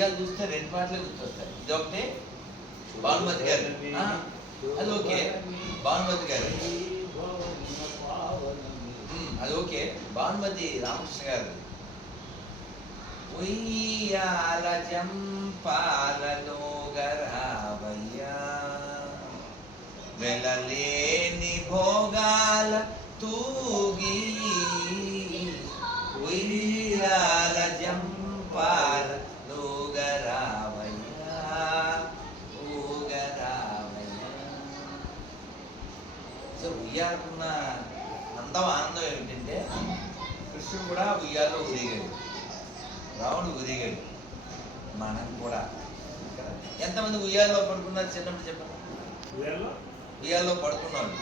ఉయ్యాలు చూస్తే రెండు పాటలే గుర్తొస్తాయి. ఇది ఒకటి భానుమతి గారు, అది ఓకే. భానుమతి గారు అది ఓకే. భానుమతి రామకృష్ణ గారు ఉయ్యాల జంపాలలో గరావయ్యా వెలలేని భోగాల తూగి ఉయ్యాల జంపాల ఊగరావయ్యా ఊగరావయ్యా. సో ఉయ్యాలకున్న అందం ఆనందం ఏమిటంటే కృష్ణుడు కూడా ఉయ్యాల్లో ఊరేగాడు, రాముడు ఊరేగాడు, మనం కూడా. ఎంతమంది ఉయ్యాల్లో పడుకున్నారు చిన్నప్పుడు చెప్పండి? ఉయ్యాల్లో పడుకున్నాడు.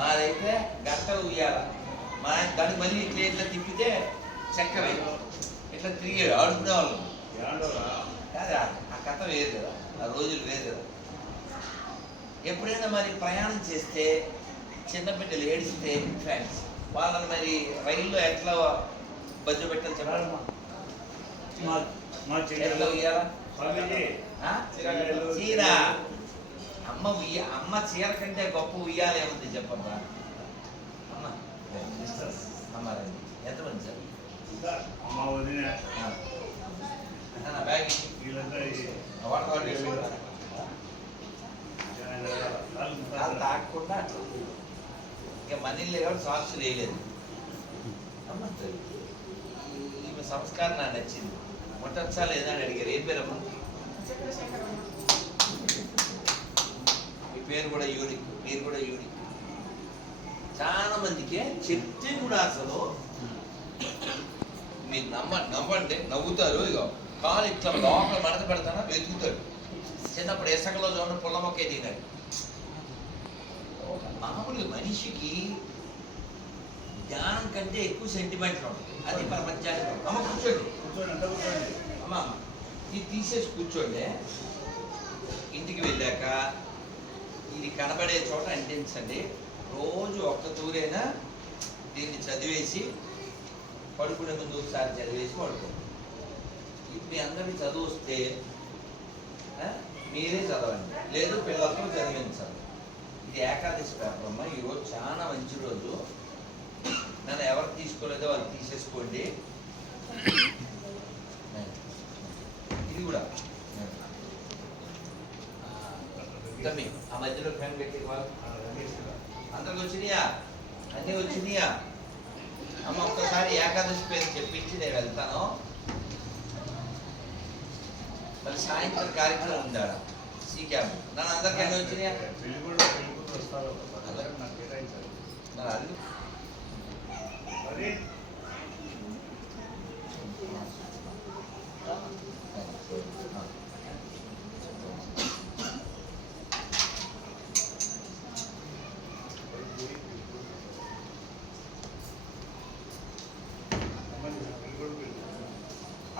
మాదైతే గంటలు ఉయ్యాల, మా దానికి మళ్ళీ ఇట్లా ఇట్లా తిప్పితే చక్కెర ఇట్లా తిరిగి ఆడుకునే వాళ్ళం. కాదా ఆ కథ వేరు కదా, ఆ రోజులు వేరు కదా. ఎప్పుడైనా మరి ప్రయాణం చేస్తే చిన్నపిల్లలు ఏడిస్తే ఫ్రెండ్స్ వాళ్ళని మరి రైల్లో ఎట్లా బజ్జు పెట్టాలి చెప్పాలి? ఎట్లా ఉయ్యాలా? చీర. అమ్మ చీర కంటే గొప్ప ఉయ్యాల ఏముంది చెప్పమ్మా? అమ్మ అమ్మ రండి. ఎంతమంది సార్? బ్యాగ్ తాకుండా ఇక మనీళ్ళు ఎవరు సాక్షులు వేయలేదు. అమ్మ ఈమె సంస్కారం నాకు నచ్చింది. మొట్టొచ్చా లేదా అని అడిగారు. ఏం పేరమ్మా? మీ పేరు కూడా యూనిక్, మీరు కూడా యూనిక్. చాలా మందికి చెప్తే కూడా అసలు మీరు నవ్వండి, నవ్వుతారు. ఇక కాలు ఇట్లా లోపల మడత పెడతానా వెతుకుతాడు. చిన్నప్పుడు ఇసకలో చూడండి పుల్ల మొక్కే తినాడు. మామూలుగా మనిషికి జ్ఞానం కంటే ఎక్కువ సెంటిమెంట్లు ఉంటుంది. అది ప్రపంచానికి. అమ్మ కూర్చోండి, అమ్మ ఇది తీసేసి కూర్చోండి. ఇంటికి వెళ్ళాక ఇది కనబడే చోట అంటించండి. రోజు ఒక్క తూరైనా దీన్ని చదివేసి పడుకునే ముందు ఒకసారి చదివేసి పడుకోండి. ఇప్పుడు మీ అందరికీ చదువు వస్తే మీరే చదవండి, లేదు పిల్లలతో చదివించాలి. ఇది ఏకాదశి పేపర్ అమ్మ. ఈరోజు చాలా మంచి రోజు. నన్ను ఎవరు తీసుకోలేదో వాళ్ళు తీసేసుకోండి. ఇది కూడా తమ్మి ఆ మధ్యలో ఫ్యాన్ పెట్టి వాళ్ళు అందరికి వచ్చినాయా? అన్నీ వచ్చినాయా? అమ్మ ఒక్కసారి ఏకాదశి పేరు చెప్పించి నేను వెళ్తాను. మరి సాయంత్రం కార్యక్రమం ఉండాలి. సీ క్యాంప్ నన్ను అందరికి అన్నీ వచ్చినాయా? అది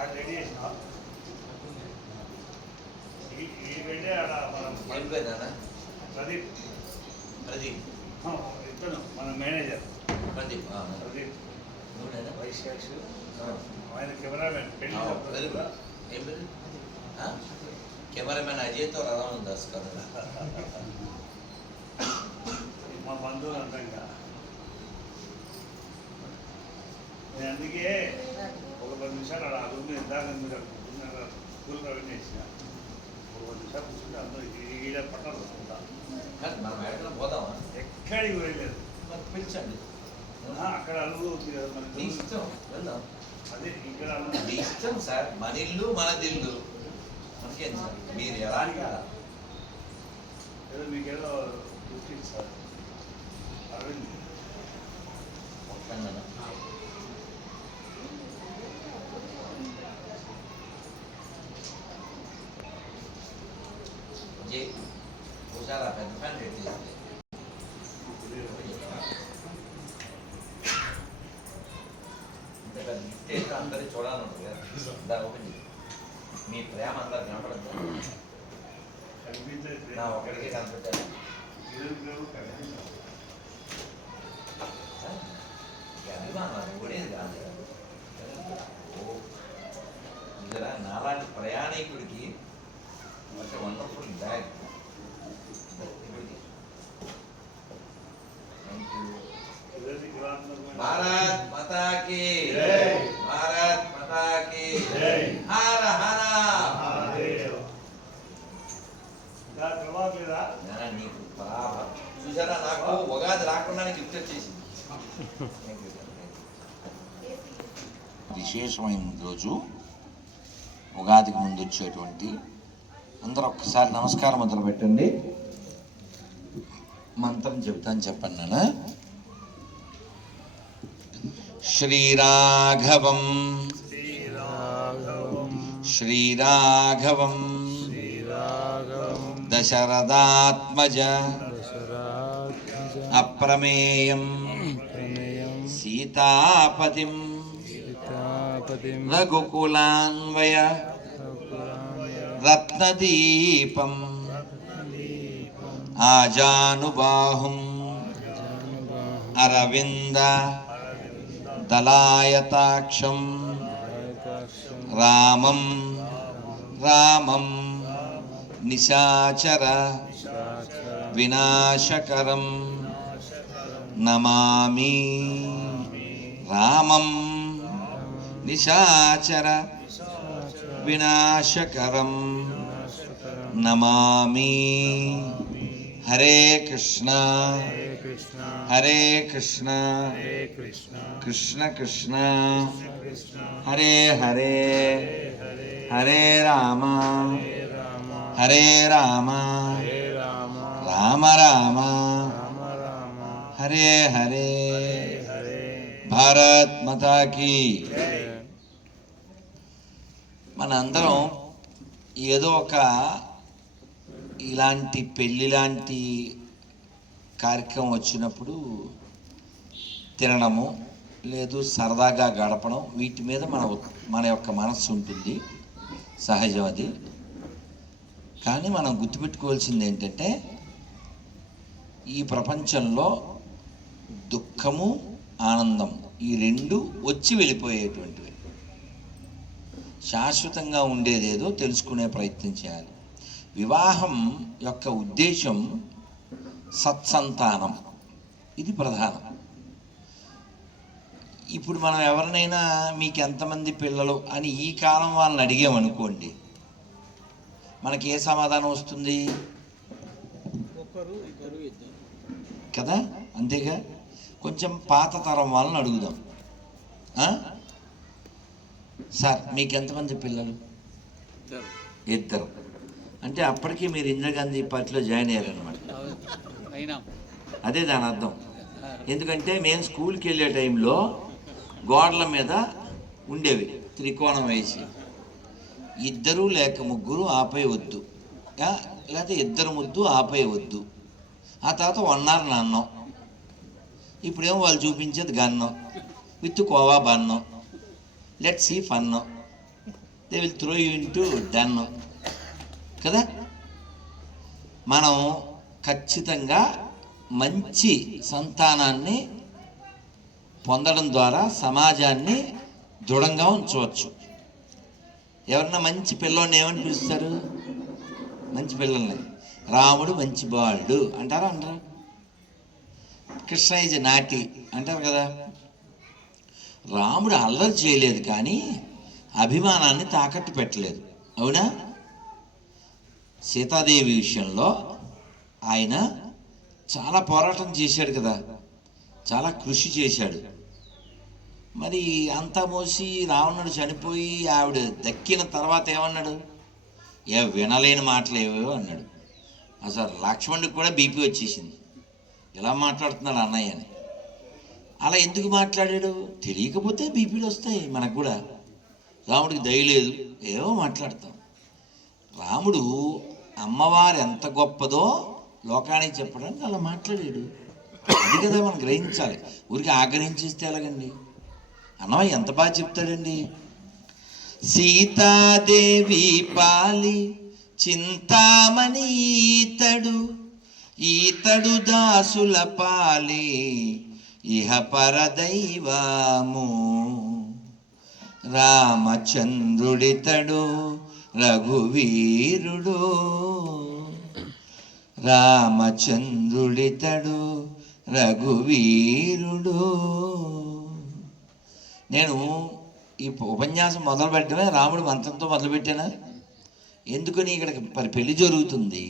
రెడీ చేసిన ప్రదీప్ ప్రదీప్ మన మేనేజర్ ప్రదీప్ ప్రదీప్ వైస్ క్యాష్ ఆయన కెమెరామెన్. ఏం పేరు? కెమెరామెన్ అజయ్తో రావణ్ దాస్ కదా మా బంధువులు అంతంగా. నేను అందుకే ఒక 10 నిమిషాలు అలా రూమ్ ఇందాక మీరు స్కూల్ ప్రవీణ్ చేసిన ఒక 10 నిమిషాలు కూర్చుంటే అందరూ ఈడ పట్టాలి వస్తుందా? మనం ఎక్కడ పోదామా? ఎక్కడికి వెళ్ళలేదు. మరి పిలిచండి. అక్కడ అనుభవం ఉంది కదా మనకి. ఇష్టం వెళ్దాం. అదే ఇక్కడ ఇష్టం సార్. మన ఇల్లు మనదిల్లు మనకేం సార్. మీరు ఎలా అడిగారా? ఏదో మీకేదో గుర్తింది సార్. అరవింద్ ఒక్కన్నా ఒకసారి ఆ పెద్ద ఫ్యాన్ రెడీ చేస్తే ఇంత పెద్ద గిఫ్ట్ అందరికీ చూడాలంటుంది కదా. ఓపెన్ చేసి మీ ప్రేమ అందరు కనపడదు. నా ఒకడికే కనపడ్డాను. అభిమానం అది కూడేది కాదు. నాలాంటి నాకు ఉగాది రాకుండానే గిఫ్ట్ వచ్చేసింది. విశేషమైన రోజు ఉగాదికి ముందు వచ్చేటువంటి అందరూ ఒక్కసారి నమస్కారం మొదలు పెట్టండి. మంత్రం చెబుతాను, చెప్పండి నాన్న. శ్రీరాఘవం శ్రీరాఘవం దశరథాత్మజ అప్రమేయం సీతాపతిం రఘుకులాన్వయ రత్నదీపం ఆజానుబాహుం అరవింద దళాయతాక్షం రామం రామం నిశాచర వినాశకరం నమామి. రామం నిశాచర వినాశకరం నమామి. హరే కృష్ణ హరే కృష్ణ కృష్ణ కృష్ణ హరే హరే హరే రామ హరే రామ రామ రామ హరే హరే. భారత్ మాతా కీ. మనందరం ఏదో ఒక ఇలాంటి పెళ్ళి లాంటి కార్యక్రమం వచ్చినప్పుడు తినడము లేదు సరదాగా గడపడం, వీటి మీద మన యొక్క మనస్సు ఉంటుంది, సహజం అది. కానీ మనం గుర్తుపెట్టుకోవాల్సింది ఏంటంటే ఈ ప్రపంచంలో దుఃఖము ఆనందం ఈ రెండు వచ్చి వెళ్ళిపోయేటువంటివి. శాశ్వతంగా ఉండేదేదో తెలుసుకునే ప్రయత్నం చేయాలి. వివాహం యొక్క ఉద్దేశం సత్సంతానం, ఇది ప్రధానం. ఇప్పుడు మనం ఎవరినైనా మీకు ఎంతమంది పిల్లలు అని ఈ కాలం వాళ్ళని అడిగామనుకోండి, మనకి ఏ సమాధానం వస్తుంది కదా? అంతేగా. కొంచెం పాత తరం వాళ్ళని అడుగుదాం. సార్ మీకు ఎంతమంది పిల్లలు? ఇద్దరు. అంటే అప్పటికి మీరు ఇందిరాగాంధీ పార్టీలో జాయిన్ అయ్యారనమాట. అదే దాని అర్థం. ఎందుకంటే మేము స్కూల్కి వెళ్ళే టైంలో గోడల మీద ఉండేవి త్రికోణం వేసి, ఇద్దరు లేక ముగ్గురు ఆపై వద్దు, లేకపోతే ఇద్దరు ముద్దు ఆపై వద్దు, ఆ తర్వాత వన్నారు నాన్నం. ఇప్పుడేమో వాళ్ళు చూపించేది గన్నం విత్ కోవా బన్నం, లెట్ సీ ఫన్నం, they will throw you into డన్నం కదా. మనం ఖచ్చితంగా మంచి సంతానాన్ని పొందడం ద్వారా సమాజాన్ని దృఢంగా ఉంచవచ్చు. ఎవరన్నా మంచి పిల్లోని ఏమని పిలుస్తారు? మంచి పిల్లల్ని రాముడు మంచి బాలుడు అంటారా అంటారా? కృష్ణ ఈజ్ నాటి అంటారు కదా. రాముడు అల్లరి చేయలేదు కానీ అభిమానాన్ని తాకట్టు పెట్టలేదు, అవునా? సీతాదేవి విషయంలో ఆయన చాలా పోరాటం చేశాడు కదా, చాలా కృషి చేశాడు. మరి అంతా మోసి రావణుడు చనిపోయి ఆవిడ దక్కిన తర్వాత ఏమన్నాడు? వినలేని మాటలు ఏవో అన్నాడు. అసలు లక్ష్మణుడికి కూడా బీపీ వచ్చేసింది, ఎలా మాట్లాడుతున్నాడు అన్నయ్య అని. అలా ఎందుకు మాట్లాడాడు? తెలియకపోతే బీపీలు వస్తాయి మనకు కూడా. రాముడికి దయ లేదు, ఏవో మాట్లాడతాం. రాముడు అమ్మవారు ఎంత గొప్పదో లోకానికి చెప్పడానికి అలా మాట్లాడాడు. అది కదా మనం గ్రహించాలి. ఊరికి ఆగ్రహించేస్తే ఎలాగండి? అన్నయ్య ఎంత బాగా చెప్తాడండి. సీతాదేవి పాలి చింతామణి ఈతడు దాసుల పాలి ఇహ పరదైవము, రామచంద్రుడితడు రఘువీరుడు, రామచంద్రుడితడు రఘువీరుడు. నేను ఈ ఉపన్యాసం మొదలు పెట్టడమే రాముడు మంత్రంతో మొదలుపెట్టానా? ఎందుకని ఇక్కడ పెళ్లి జరుగుతుంది.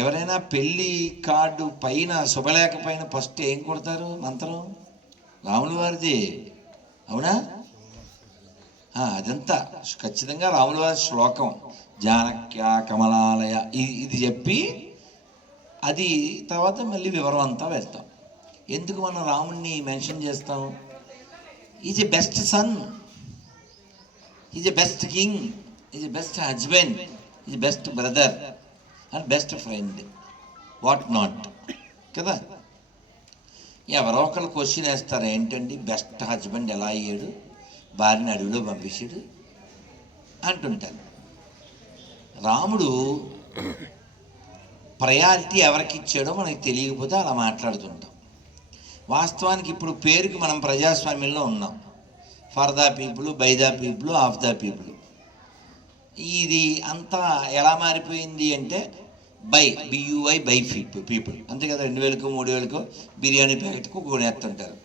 ఎవరైనా పెళ్ళి కార్డు పైన శుభలేఖ పైన ఫస్ట్ ఏం కొడతారు మంత్రం? రాముల వారిది, అవునా? అదంతా ఖచ్చితంగా రాముల వారి శ్లోకం, జానక్య కమలాలయ, ఇది చెప్పి అది తర్వాత మళ్ళీ వివరం అంతా వెళ్తాం. ఎందుకు మనం రాముణ్ణి మెన్షన్ చేస్తాం? Is a best sun, is a best king, is a best husband, is best brother and best friend, what not కదా. ఎవరో ఒకరు క్వశ్చన్ వేస్తారు, ఏంటండి బెస్ట్ హస్బెండ్ ఎలా అయ్యాడు, భార్యని అడవిలో పంపించాడు అంటుంటారు. రాముడు ప్రయారిటీ ఎవరికి ఇచ్చాడో మనకి తెలియకపోతే అలా మాట్లాడుతుంటాం. వాస్తవానికి ఇప్పుడు పేరుకి మనం ప్రజాస్వామ్యంలో ఉన్నాం. For the people, by the people, of the people. ఇది అంతా ఎలా మారిపోయింది అంటే BUI బై పీపుల్, అంతే కదా. 2000కో 3000కో బిర్యానీ ప్యాకెట్కు కొనేస్తుంటారు.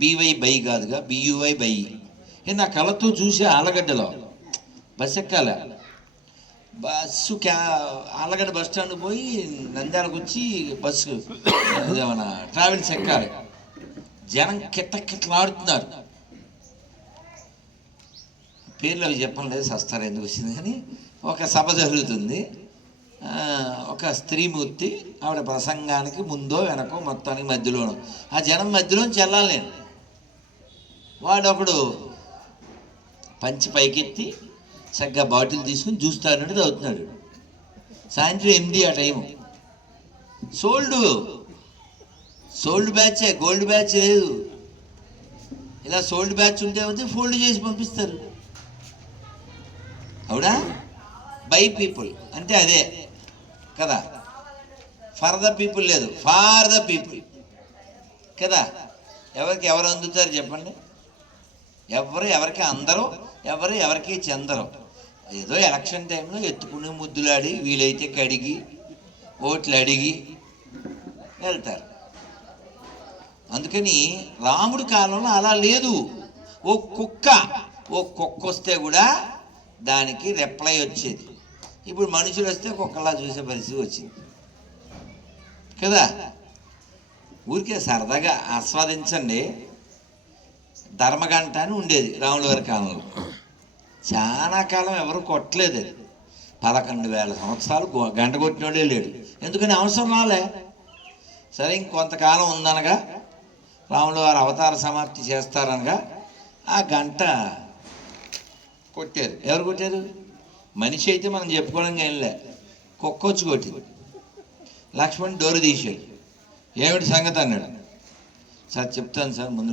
BY బై కాదుగా, BUI బై. నా కళ్ళతో చూసే ఆలగడ్డలో బస్సు ఎక్కాల, ఆలగడ్డ బస్ స్టాండ్ పోయి నంద్యాలకు వచ్చి బస్సు ఏమన్నా ట్రావెల్స్ ఎక్కాలి. జనం కిట్టకిట్టలాడుతున్నారు. పేర్లు అవి చెప్పలేదు, సస్తారు ఎందుకు వచ్చింది కానీ. ఒక సభ జరుగుతుంది, ఒక స్త్రీమూర్తి, ఆవిడ ప్రసంగానికి ముందో వెనకో మొత్తానికి మధ్యలోనూ, ఆ జనం మధ్యలోంచి వెళ్ళాలి నేను. వాడొకడు పంచి పైకెత్తి చక్కగా బాటిల్ తీసుకుని చూస్తానట్టు తాగుతున్నాడు. సాయంత్రం 8 ఆ టైము. సోల్డ్ బ్యాచే, గోల్డ్ బ్యాచ్ లేదు. ఇలా సోల్డ్ బ్యాచ్ ఉంటే ఫోల్డ్ చేసి పంపిస్తారు, అవునా? బై పీపుల్ అంటే అదే కదా. ఫర్ ద పీపుల్ లేదు, ఫార్ ద పీపుల్ కదా. ఎవరు అందుతారు చెప్పండి? ఎవరికి అందరూ, ఎవరికి చెందరు. ఏదో ఎలక్షన్ టైంలో ఎత్తుకుని ముద్దులాడి వీలైతే కడిగి ఓట్లు అడిగి వెళ్తారు. అందుకని రాముడి కాలంలో అలా లేదు. ఓ కుక్క వస్తే కూడా దానికి రిప్లై వచ్చేది. ఇప్పుడు మనుషులు వస్తే కుక్కలా చూసే పరిస్థితి వచ్చింది కదా. ఊరికే సరదాగా ఆస్వాదించండి. ధర్మగంట అని ఉండేది రాముల వారి కాలంలో. చాలా కాలం ఎవరు కొట్టలేదు అది. 11,000 సంవత్సరాలు గంట కొట్టినోడే లేడు. ఎందుకని అవసరం రాలే. సరే, ఇంకొంతకాలం ఉందనగా రాముల వారు అవతార సమాప్తి చేస్తారనగా ఆ గంట కొట్టారు. ఎవరు కొట్టారు? మనిషి అయితే మనం చెప్పుకోవడం ఏంలే, కుక్క వచ్చి కొట్టింది. లక్ష్మణ్ డోరు తీసాడు. ఏమిటి సంగతి అన్నాడు. సార్ చెప్తాను సార్, ముందు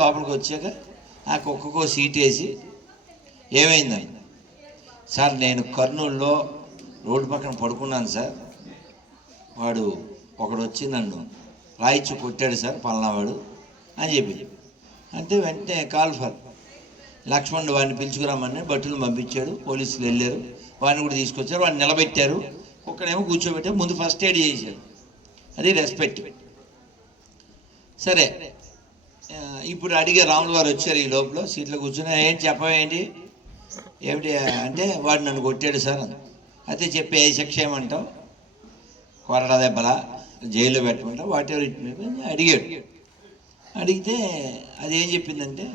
లోపలికి వచ్చాక ఆ కుక్కకో సీట్ వేసి ఏమైందని. సార్, నేను కర్నూలులో రోడ్డు పక్కన పడుకున్నాను సార్, వాడు ఒకడు వచ్చి నన్ను రాయిచ్చు కొట్టాడు సార్, పలానావాడు అని చెప్పి. అంటే వెంటనే కాల్ ఫర్ లక్ష్మణ్ వాడిని పిలుచుకురామని బట్టలు పంపించాడు. పోలీసులు వెళ్ళారు, వాడిని కూడా తీసుకొచ్చారు. వాడిని నిలబెట్టారు, కుక్కనేమో కూర్చోబెట్టారు. ముందు ఫస్ట్ ఎయిడ్ చేశారు, అది రెస్పెక్ట్. సరే, ఇప్పుడు అడిగే రాముల వారు వచ్చారు. ఈ లోపల సీట్లో కూర్చొని ఏంటి చెప్పవేంటి, ఏమిటి అంటే వాడు నన్ను కొట్టాడు సార్. అయితే చెప్పి ఏ శిక్ష ఏమంటావు? కొరడా దెబ్బలా, జైల్లో పెట్టమంటావు, వాటెవర్ ఇట్ మే బి అడిగాడు. అడిగితే అదేం చెప్పిందంటే,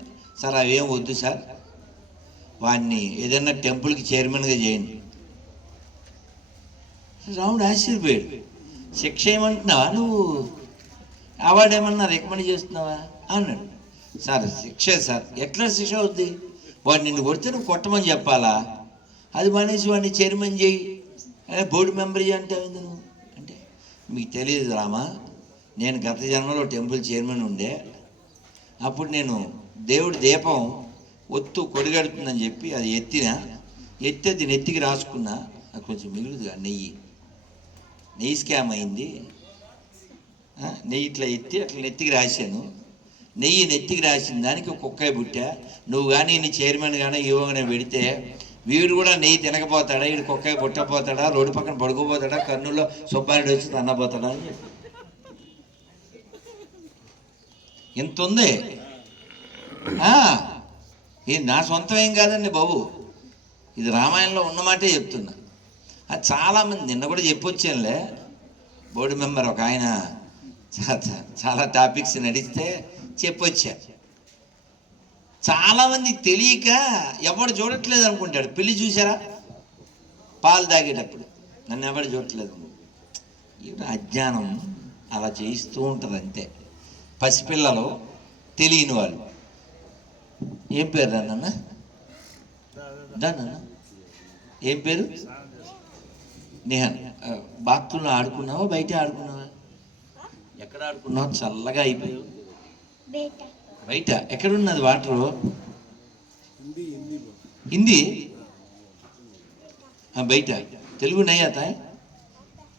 సార్ అవేం వద్దు సార్, వాడిని ఏదైనా టెంపుల్కి చైర్మన్గా చేయండి. రాముడు ఆశ్చర్యపోయాడు. శిక్ష ఏమంటున్నావా నువ్వు, అవార్డు ఏమన్నా రికమెండ్ చేస్తున్నావా అన్నాడు. సార్ శిక్ష సార్. ఎట్లా శిక్ష అవుద్ది? వాడు నిన్ను కొడితే నువ్వు కొట్టమని చెప్పాలా? అది మానేసి వాడిని చైర్మన్ చేయి, బోర్డు మెంబర్ అంటావు నువ్వు అంటే. మీకు తెలియదు రామా, నేను గత జన్మలో టెంపుల్ చైర్మన్ ఉండే. అప్పుడు నేను దేవుడి దీపం ఒత్తు కొడిగడుతుందని చెప్పి అది ఎత్తి అది నెత్తికి రాసుకున్నా. అది కొంచెం మిగులుదుగా నెయ్యి స్కామ్ అయింది. నెయ్యి ఇట్లా ఎత్తి అట్లా నెత్తికి రాశాను. నెయ్యి నెత్తికి రాసిన దానికి కుక్కాయ పుట్టా. నువ్వు కానీ నీ చైర్మన్ కానీ ఇవ్వగానే పెడితే వీడు కూడా నెయ్యి తినకపోతాడా, వీడు కుక్కాయ పుట్టపోతాడా, రోడ్డు పక్కన పడుకోపోతాడా, కర్నూలులో సుబ్బారెడ్డి వచ్చి తన్నపోతాడా అని చెప్పి. ఇంత ఉంది. ఇది నా సొంతం ఏం కాదండి బాబు, ఇది రామాయణంలో ఉన్నమాటే చెప్తున్నా. అది చాలామంది నిన్న కూడా చెప్పొచ్చానులే, బోర్డు మెంబర్ ఒక ఆయన చాలా టాపిక్స్ నడిస్తే చెప్పొచ్చా. చాలామంది తెలియక ఎవడు చూడట్లేదు అనుకుంటాడు. పెళ్ళి చూసారా, పాలు తాగేటప్పుడు నన్ను ఎవడు చూడట్లేదు, అజ్ఞానం అలా చేయిస్తూ ఉంటుంది అంతే. పసిపిల్లలు, తెలియని వాళ్ళు. ఏం పేరు నాన్న? దాన్న ఏం పేరు? నేహన్. బాత్రూంలో ఆడుకున్నావా, బయట ఆడుకున్నావా? ఎక్కడ ఆడుకున్నావు? చల్లగా అయిపోయావు. బయట ఎక్కడున్నది వాటరు? హిందీ బయట. తెలుగు नहीं आता है?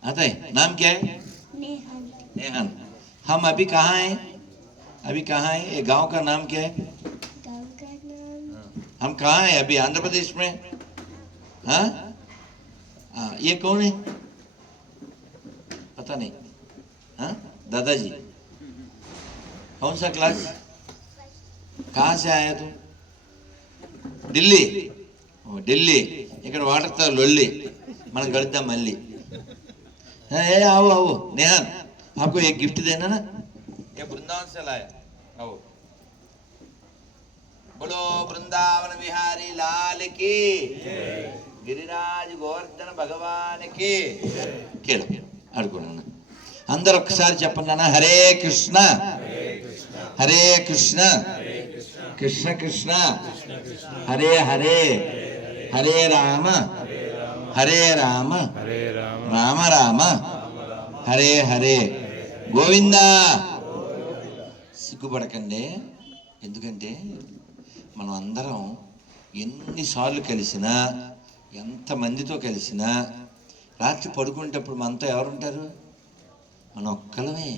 आता है? नाम क्या है? नेहन. हम अभी कहाँ हैं? अभी कहाँ हैं? ये गांव का नाम क्या है? हम कहाँ हैं अभी? आंध्र प्रदेश में. हाँ, ये कौन है? पता नहीं. हाँ, दादाजी. कौन सा क्लास? कहाँ से आया तू? ఢిల్లీ. ఢిల్లీ. ఇక్కడ వాటర్తో లొల్లి, మనం గడుద్దాం మళ్ళీ. आओ आओ नेहन, आपको एक गिफ्ट देना ना, ये वृंदावन से लाया. आओ. बोलो वृंदावन बिहारी लाल की, గిరిరాజ్ గోవర్ధన భగవానికి. కేళ అడుగున్నాను. అందరు ఒక్కసారి చెప్పండి నాన్న. హరే కృష్ణ హరే కృష్ణ కృష్ణ కృష్ణ హరే హరే, హరే రామ హరే రామ రామ రామ హరే హరే, గోవిందా. సిగ్గుపడకండి, ఎందుకంటే మనం అందరం ఎన్నిసార్లు కలిసినా, ఎంతమందితో కలిసినా, రాత్రి పడుకునేటప్పుడు మనతో ఎవరుంటారు? మనం ఒక్కలమే.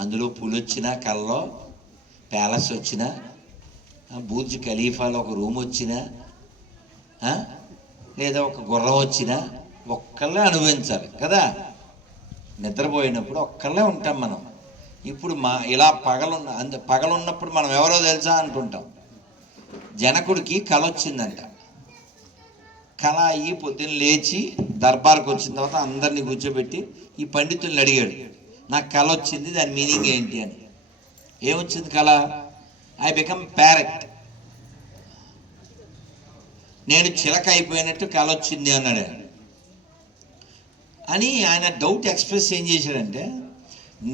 అందులో పులి వచ్చినా, కల్లో ప్యాలెస్ వచ్చినా, బూర్జ్ ఖలీఫాలో ఒక రూమ్ వచ్చినా, లేదా ఒక గుర్రం వచ్చినా ఒక్కళ్ళే అనుభవించాలి కదా. నిద్రపోయినప్పుడు ఒక్కళ్ళే ఉంటాం మనం. ఇప్పుడు ఇలా పగలున్నప్పుడు మనం ఎవరో తెలుసా అంటుంటాం. జనకుడికి కల వచ్చిందంట. కళ అయ్యి పొద్దున్న లేచి దర్బార్కి వచ్చిన తర్వాత అందరినీ కూర్చోబెట్టి ఈ పండితుల్ని అడిగాడు, నాకు కళ వచ్చింది, దాని మీనింగ్ ఏంటి అని. ఏమొచ్చింది కళ? ఐ బికమ్ ప్యారెట్, నేను చిలక అయిపోయినట్టు కళ వచ్చింది అన్నాడు. అని ఆయన డౌట్ ఎక్స్ప్రెస్ ఏం చేశాడంటే,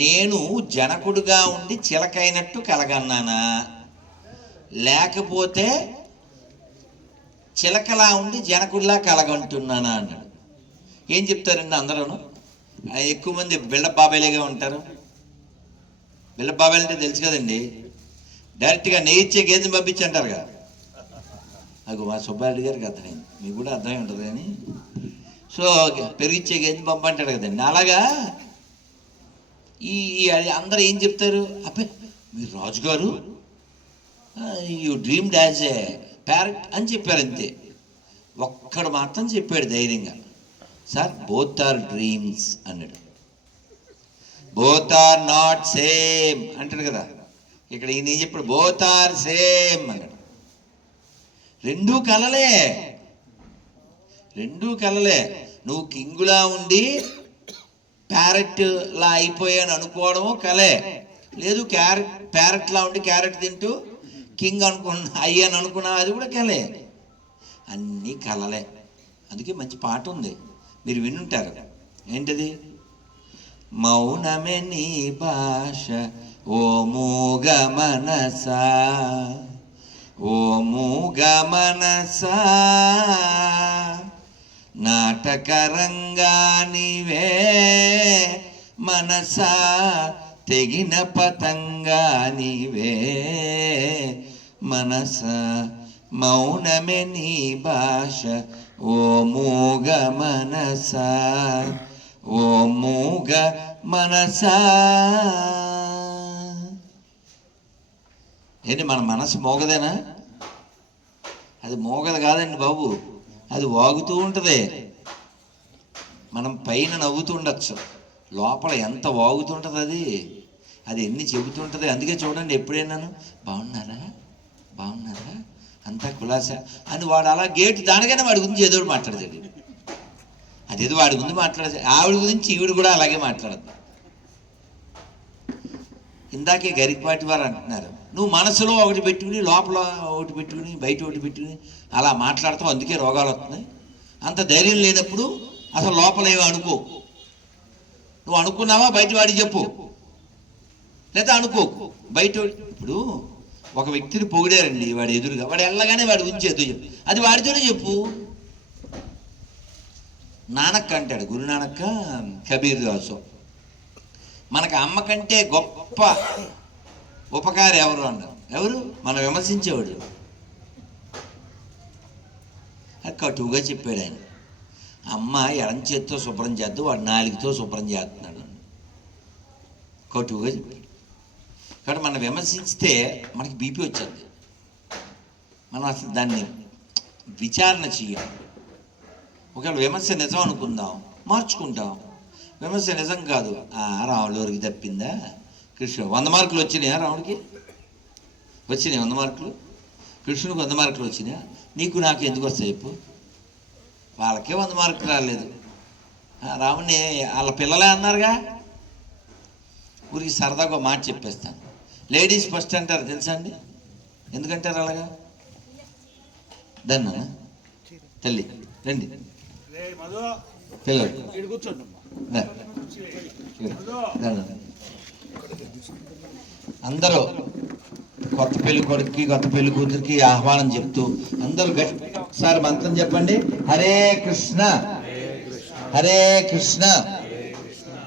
నేను జనకుడుగా ఉండి చిలక అయినట్టు కలగన్నానా, లేకపోతే చిలకలా ఉండి జనకుడిలా కలగంటున్నానా అన్నాడు. ఏం చెప్తారండి అందరూను? ఎక్కువ మంది బిళ్ళ బాబాయిలేగా ఉంటారు. బిళ్ళ బాబాయిలు అంటే తెలుసు కదండి, డైరెక్ట్గా నెయ్యిచ్చే గేదెని పంపించి అంటారు కదా. అది మా సుబ్బారెడ్డి గారికి అర్థమైంది, మీకు కూడా అర్థమై ఉంటుంది కానీ. సో పెరిగిచ్చే గేదెని పంపంటాడు కదండి. అలాగా ఈ అందరూ ఏం చెప్తారు? అబ్బే మీరు రాజుగారు, you dreamed as a parrot అని చెప్పారు అంతే. ఒక్కడు మాత్రం చెప్పాడు ధైర్యంగా, సార్ బోత్ ఆర్ డ్రీమ్స్ అన్నాడు. బోత్ ఆర్ నాట్ సేమ్ అంటాడు కదా. ఇక్కడ ఈయన ఏం చెప్పాడు? బోత్ ఆర్ సేమ్ అన్నాడు. రెండూ కలలే, రెండూ కలలే. నువ్వు కింగులా ఉండి ప్యారెట్లా అయిపోయాను అనుకోవడము కలే, లేదు ప్యారెట్లా ఉండి క్యారెట్ తింటూ కింగ్ అయ్యాను అనుకున్నావు, అది కూడా కలే. అన్నీ కలలే. అందుకే మంచి పాట ఉంది, మీరు వినుంటారు. ఏంటది? మౌనమే నీ భాష ఓ మూగ మనసా, ఓ మూగ మనసా, నాటకరంగా నీవే మనసా, తెగిన పతంగా నీవే మనసా, మౌనమే నీ భాష ఓ మూగ మనసా, ఓ మూగ మనసా. ఏంటి మన మనసు మోగదేనా? అది మోగదు కాదండి బాబు, అది వాగుతూ ఉంటుంది. మనం పైన నవ్వుతూ ఉండొచ్చు, లోపల ఎంత వాగుతుంటుంది అది, అది ఎన్ని చెబుతుంటుంది. అందుకే చూడండి, ఎప్పుడైనాను బాగున్నారా బాగున్నారా అంతా కులాసా అని వాడు అలా గేటు దానికైనా వాడి గురించి ఏదో మాట్లాడతాడు. అదేదో వాడి గురించి మాట్లాడదు, ఆవిడ గురించి ఈవిడ కూడా అలాగే మాట్లాడద్దు. ఇందాకే గరికపాటి వారు అంటున్నారు, నువ్వు మనసులో ఒకటి పెట్టుకుని లోపల ఒకటి పెట్టుకుని బయట ఒకటి పెట్టుకుని అలా మాట్లాడతావు, అందుకే రోగాలు వస్తున్నాయి. అంత ధైర్యం లేనప్పుడు అసలు లోపల ఏమో అనుకో. నువ్వు అనుకున్నావా బయట వాడికి చెప్పు, లేదా అనుకోకు బయట. ఇప్పుడు ఒక వ్యక్తిని పొగిడారండి వాడు ఎదురుగా, వాడు వెళ్ళగానే వాడి గురించి ఎదురు చెప్పు, అది వాడితోనే చెప్పు. నానక్క అంటాడు, గురునానక్క కబీర్ దాసు, మనకు అమ్మ కంటే గొప్ప ఉపకారి ఎవరు అన్నారు. ఎవరు? మనం విమర్శించేవాడు. కటువుగా చెప్పాడు ఆయన. అమ్మ ఎడం చేత్తో శుభ్రం చేద్దు, వాడు నాలుగుతో శుభ్రం చేస్తున్నాడు అని కటువుగా చెప్పాడు. కాబట్టి మనం విమర్శిస్తే మనకి బీపీ వచ్చేది. మనం అసలు దాన్ని విచారణ చెయ్యం. ఒకవేళ విమర్శ నిజం అనుకుందాం, మార్చుకుంటాం. విమర్శ నిజం కాదు, రాముడికి తప్పిందా, కృష్ణుడు 100 మార్కులు వచ్చినాయా, రాముడికి వచ్చినాయి 100 మార్కులు, కృష్ణుడికి 100 మార్కులు వచ్చినాయా, నీకు నాకు ఎందుకు వస్తాయి చెప్పు. వాళ్ళకే 100 మార్కులు రాలేదు, రాముడిని వాళ్ళ పిల్లలే అన్నారుగా. ఊరికి సరదాగా మాట చెప్పేస్తాను, లేడీస్ ఫస్ట్ అంటారు తెలుసా అండి? ఎందుకంటారు అలాగా? దన్నా తల్లి రండి పిల్లలు అందరూ కొత్త పెళ్లి కొడుకుకి కొత్త పెళ్లి కూతురికి ఆహ్వానం చెప్తూ అందరూ గట్టిగా ఒకసారి మంత్రం చెప్పండి. హరే కృష్ణ హరే కృష్ణ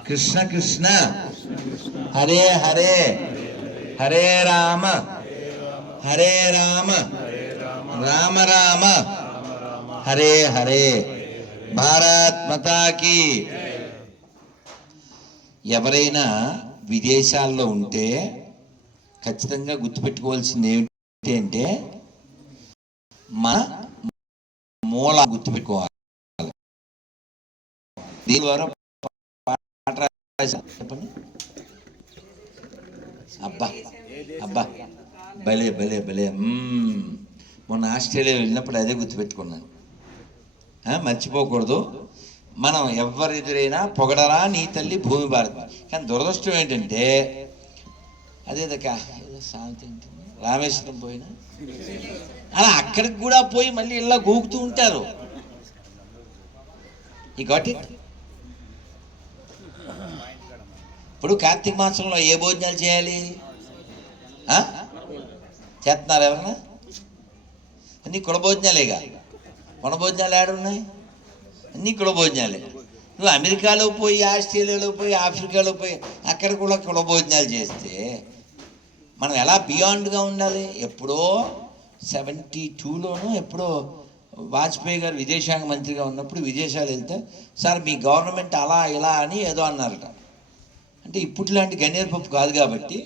కృష్ణ కృష్ణ హరే హరే హరే రామ హరే రామ రామ రామ హరే హరే. భారత్ మాతాకి. ఎవరైనా విదేశాల్లో ఉంటే ఖచ్చితంగా గుర్తుపెట్టుకోవాల్సింది ఏంటి అంటే మన మూల గుర్తుపెట్టుకోవాలి. దీని ద్వారా చెప్పండి. అబ్బా అబ్బా భలే భలే భలే. మొన్న ఆస్ట్రేలియా వెళ్ళినప్పుడు అదే గుర్తుపెట్టుకున్నాను, మర్చిపోకూడదు. మనం ఎవరెదురైనా పొగడరా నీ తల్లి భూమి భారతి. కానీ దురదృష్టం ఏంటంటే అదే శాంతి ఏంటంటే రామేశ్వరం పోయినా అలా అక్కడికి కూడా పోయి మళ్ళీ ఇలా గోకుతూ ఉంటారు. ఈ గాట్ ఇట్. ఇప్పుడు కార్తీక మాసంలో ఏ భోజనాలు చేయాలి? చేస్తున్నారు ఎవరన్నా? అన్నీ కుల భోజనాలేగా. వన భోజనాలు ఏడున్నాయి? అన్నీ కుల భోజనాలే. నువ్వు అమెరికాలో పోయి, ఆస్ట్రేలియాలో పోయి, ఆఫ్రికాలో పోయి అక్కడ కూడా కుల భోజనాలు చేస్తే మనం ఎలా బియాండ్గా ఉండాలి? ఎప్పుడో 72లోనూ ఎప్పుడో వాజ్పేయి గారు విదేశాంగ మంత్రిగా ఉన్నప్పుడు విదేశాలు వెళ్తే, సార్ మీ గవర్నమెంట్ అలా ఇలా అని ఏదో అన్నారట. అంటే ఇప్పుడు లాంటి గన్నేరు పప్పు కాదు కాబట్టి,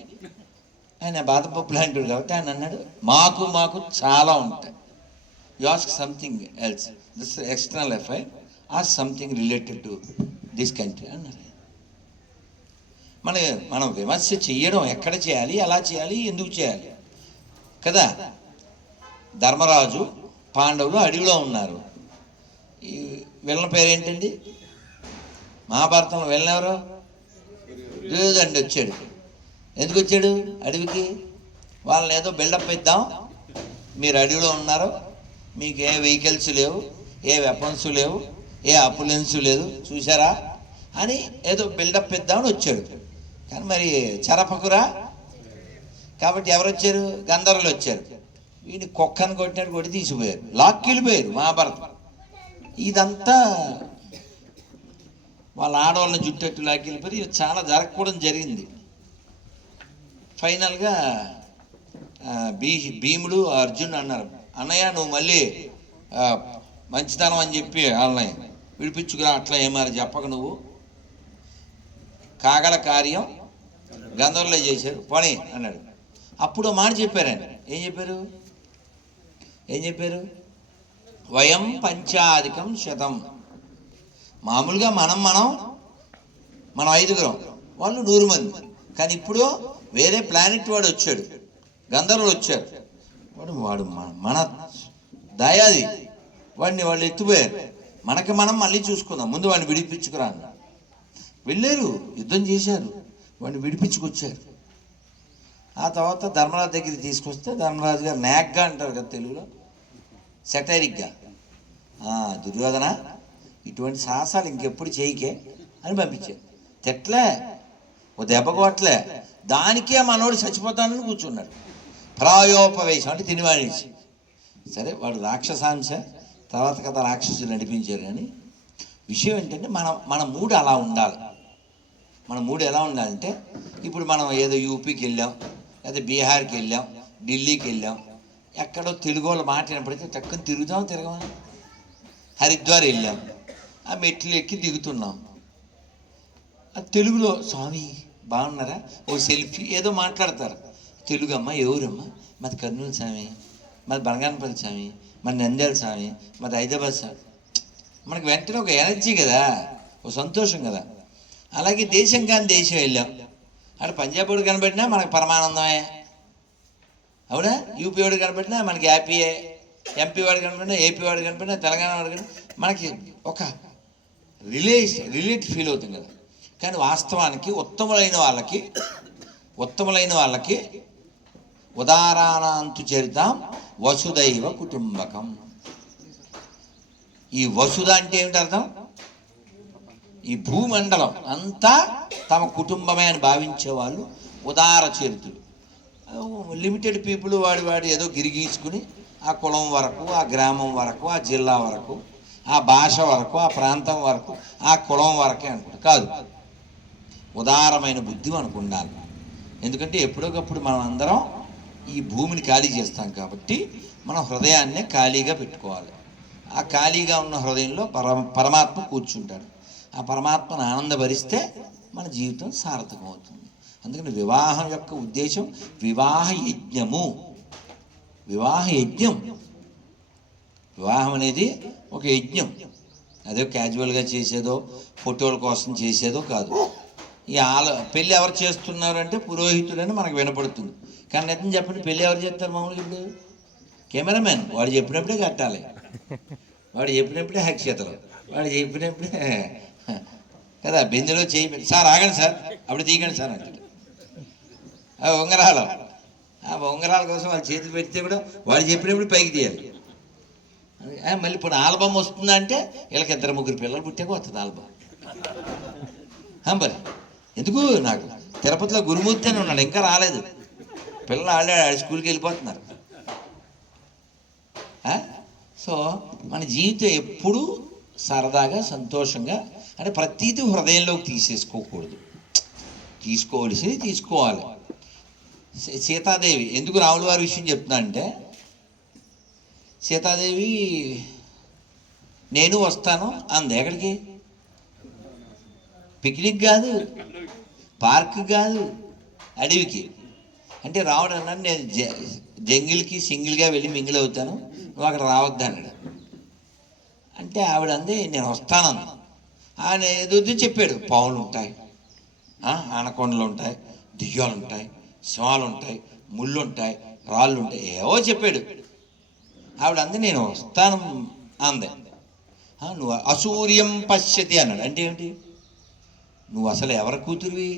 ఆయన బాదం పప్పు లాంటివి కాబట్టి ఆయన అన్నాడు, మాకు చాలా ఉంటాయి. You ask something else, this external affair or something related to this country అన్నారు. మనం విమర్శ చేయడం ఎక్కడ చేయాలి, ఎలా చేయాలి, ఎందుకు చేయాలి కదా. ధర్మరాజు పాండవులు అడవిలో ఉన్నారు. ఈ వీళ్ళ పేరేంటండి? మహాభారతంలో వీళ్ళెవరు? దుర్యోధనుడు వచ్చాడు. ఎందుకు వచ్చాడు అడవికి? వాళ్ళని ఏదో బిల్డప్ ఇద్దాం, మీరు అడవిలో ఉన్నారు, మీకు ఏ వెహికల్స్ లేవు, ఏ వెపన్స్ లేవు, ఏ అపులెన్స్ లేదు, చూసారా అని ఏదో బిల్డప్ ఇద్దామని వచ్చాడు. కానీ మరి చెరపకురా కాబట్టి ఎవరు వచ్చారు? గంధర్వులు వచ్చారు. వీడిని కుక్కను కొట్టినట్టు కొట్టి తీసిపోయారు, లాక్కెళ్ళిపోయారు మహాభారతం. ఇదంతా వాళ్ళ ఆడవాళ్ళని జుట్టెట్టు లాక్కెళ్ళిపోయి చాలా జరగకూడదు జరిగింది. ఫైనల్గా భీముడు అర్జున్ అన్నారు, అన్నయ్య నువ్వు మళ్ళీ మంచితనం అని చెప్పి వాళ్ళని విడిపించుకురా, అట్లా ఏమారి చెప్పక నువ్వు. కాగల కార్యం గంధర్వులే చేశారు పని అన్నాడు. అప్పుడు మాట చెప్పారండి. ఏం చెప్పారు? వయం పంచాధికం శతం. మామూలుగా మనం 5గురం, వాళ్ళు 100 మంది. కానీ ఇప్పుడు వేరే ప్లానెట్ వాడు వచ్చాడు, గంధర్వులు వచ్చారు. వాడు మన దయాది, వాడిని వాళ్ళు ఎత్తిపోయారు. మనకి మనం మళ్ళీ చూసుకుందాం, ముందు వాడిని విడిపించుకురా అన్న. వెళ్ళారు, యుద్ధం చేశారు, వాడిని విడిపించుకొచ్చారు. ఆ తర్వాత ధర్మరాజు దగ్గరికి తీసుకొస్తే ధర్మరాజు గారు నాగ్గా అంటారు కదా తెలుగులో, సెటైరిక్గా, దుర్యోధన ఇటువంటి సాహసాలు ఇంకెప్పుడు చేయకే అని పంపించారు. తెట్లే, ఓ దెబ్బ కొట్టలే, దానికే మనోడు చచ్చిపోతానని కూర్చున్నాడు. ప్రాయోపవేశం అంటే తినివాడేసి. సరే వాడు రాక్షసాంశ, తర్వాత కదా రాక్షసులు నడిపించారు. కానీ విషయం ఏంటంటే మన మూడు అలా ఉండాలి. మన మూడు ఎలా ఉండాలంటే, ఇప్పుడు మనం ఏదో యూపీకి వెళ్ళాం, లేదా బీహార్కి వెళ్ళాం, ఢిల్లీకి వెళ్ళాం, ఎక్కడో తెలుగు వాళ్ళు మాట్లాడినప్పుడైతే చక్కని తిరగమా. హరిద్వార్ వెళ్ళాం, ఆ మెట్లు ఎక్కి దిగుతున్నాం, ఆ తెలుగులో స్వామి బాగున్నారా, ఓ సెల్ఫీ ఏదో మాట్లాడతారు. తెలుగు అమ్మ, ఎవరమ్మా, మాది కర్నూలు స్వామి, మాది బనగానపల్లి స్వామి, మాది నంద్యాల స్వామి, మాది హైదరాబాద్ స్వామి. మనకు వెంటనే ఒక ఎనర్జీ కదా, ఒక సంతోషం కదా. అలాగే దేశం కాని దేశం వెళ్ళాం, అక్కడ పంజాబ్ వాడు కనబడినా మనకు పరమానందమే, అవునా? యూపీ వాడు కనబడినా మనకి హ్యాపీయే, ఎంపీ వాడు కనబడినా, ఏపీ వాడు కనబడినా, తెలంగాణ వాడు కనబడినా మనకి ఒక రిలేట్ ఫీల్ అవుతుంది కదా. కానీ వాస్తవానికి ఉత్తములైన వాళ్ళకి ఉదారాణాంతు చరితాం వసుదైవ కుటుంబకం. ఈ వసుధ అంటే ఏమిటి అర్థం? ఈ భూమండలం అంతా తమ కుటుంబమే అని భావించే వాళ్ళు ఉదార చరితులు. లిమిటెడ్ పీపుల్ వాడి ఏదో గిరిగీసుకుని ఆ కులం వరకు, ఆ గ్రామం వరకు, ఆ జిల్లా వరకు, ఆ భాష వరకు, ఆ ప్రాంతం వరకు, ఆ కులం వరకే అనుకుంటారు. కాదు, ఉదారమైన బుద్ధి మనకు ఉండాలి. ఎందుకంటే ఎప్పుడోకప్పుడు మనం అందరం ఈ భూమిని ఖాళీ చేస్తాం కాబట్టి మనం హృదయాన్నే ఖాళీగా పెట్టుకోవాలి. ఆ ఖాళీగా ఉన్న హృదయంలో పరమాత్మ కూర్చుంటాడు. ఆ పరమాత్మను ఆనందభరిస్తే మన జీవితం సార్థకం అవుతుంది. అందుకని వివాహం యొక్క ఉద్దేశం వివాహ యజ్ఞం. వివాహం అనేది ఒక యజ్ఞం. అదే క్యాజువల్గా చేసేదో, ఫోటోల కోసం చేసేదో కాదు. ఈ పెళ్ళి ఎవరు చేస్తున్నారంటే పురోహితుడని మనకు వినపడుతుంది. కానీ నిజం చెప్పండి, పెళ్ళి ఎవరు చేస్తారు మామూలుగా? ఇప్పుడు కెమెరామెన్, వాడు చెప్పినప్పుడే కట్టాలి, వాడు చెప్పినప్పుడే అక్షతలు, వాడు చెప్పినప్పుడే కదా. బిందెలో చేయి, సార్ ఆగండి సార్, అప్పుడు తీయకండి సార్ అంటాడు. ఆ ఉంగరాల కోసం వాళ్ళు చేతులు పెడితే కూడా వాడు చెప్పినప్పుడు పైకి తీయాలి. మళ్ళీ ఇప్పుడు ఆల్బమ్ వస్తుందా అంటే వీళ్ళకి 2-3 పిల్లలు పుట్టాక వస్తుంది ఆల్బమ్. మరి ఎందుకు, నాకు తిరుపతిలో గురుమూర్తి అని ఉన్నాడు, ఇంకా రాలేదు. పిల్లలు ఆల్రెడీ స్కూల్కి వెళ్ళిపోతున్నారు. సో మన జీవితం ఎప్పుడూ సరదాగా, సంతోషంగా, అంటే ప్రతీది హృదయంలోకి తీసేసుకోకూడదు. తీసుకోవలసినవి తీసుకోవాలి. సీతాదేవి, ఎందుకు రాముల వారి విషయం చెప్తున్నా అంటే, సీతాదేవి నేను వస్తాను అంది. ఎక్కడికి? పిక్నిక్ కాదు, పార్క్ కాదు, అడవికి. అంటే రావడం అన్నాడు, నేను జంగిల్కి సింగిల్గా వెళ్ళి మింగిల్ అవుతాను, నువ్వు అక్కడ రావద్దు అన్నాడు. అంటే ఆవిడ అంది నేను వస్తానన్నా. ఆయన ఏదో చెప్పాడు, పావులు ఉంటాయి, ఆనకొండలు ఉంటాయి, దెయ్యాలు ఉంటాయి, సింహాలు ఉంటాయి, ముళ్ళు ఉంటాయి, రాళ్ళు ఉంటాయి, ఏవో చెప్పాడు. ఆవిడ అంది నేను వస్తాను అంది. నువ్వు అసూర్యం పశ్యతి అన్నాడు. అంటే ఏమిటి? నువ్వు అసలు ఎవరి కూతురువి?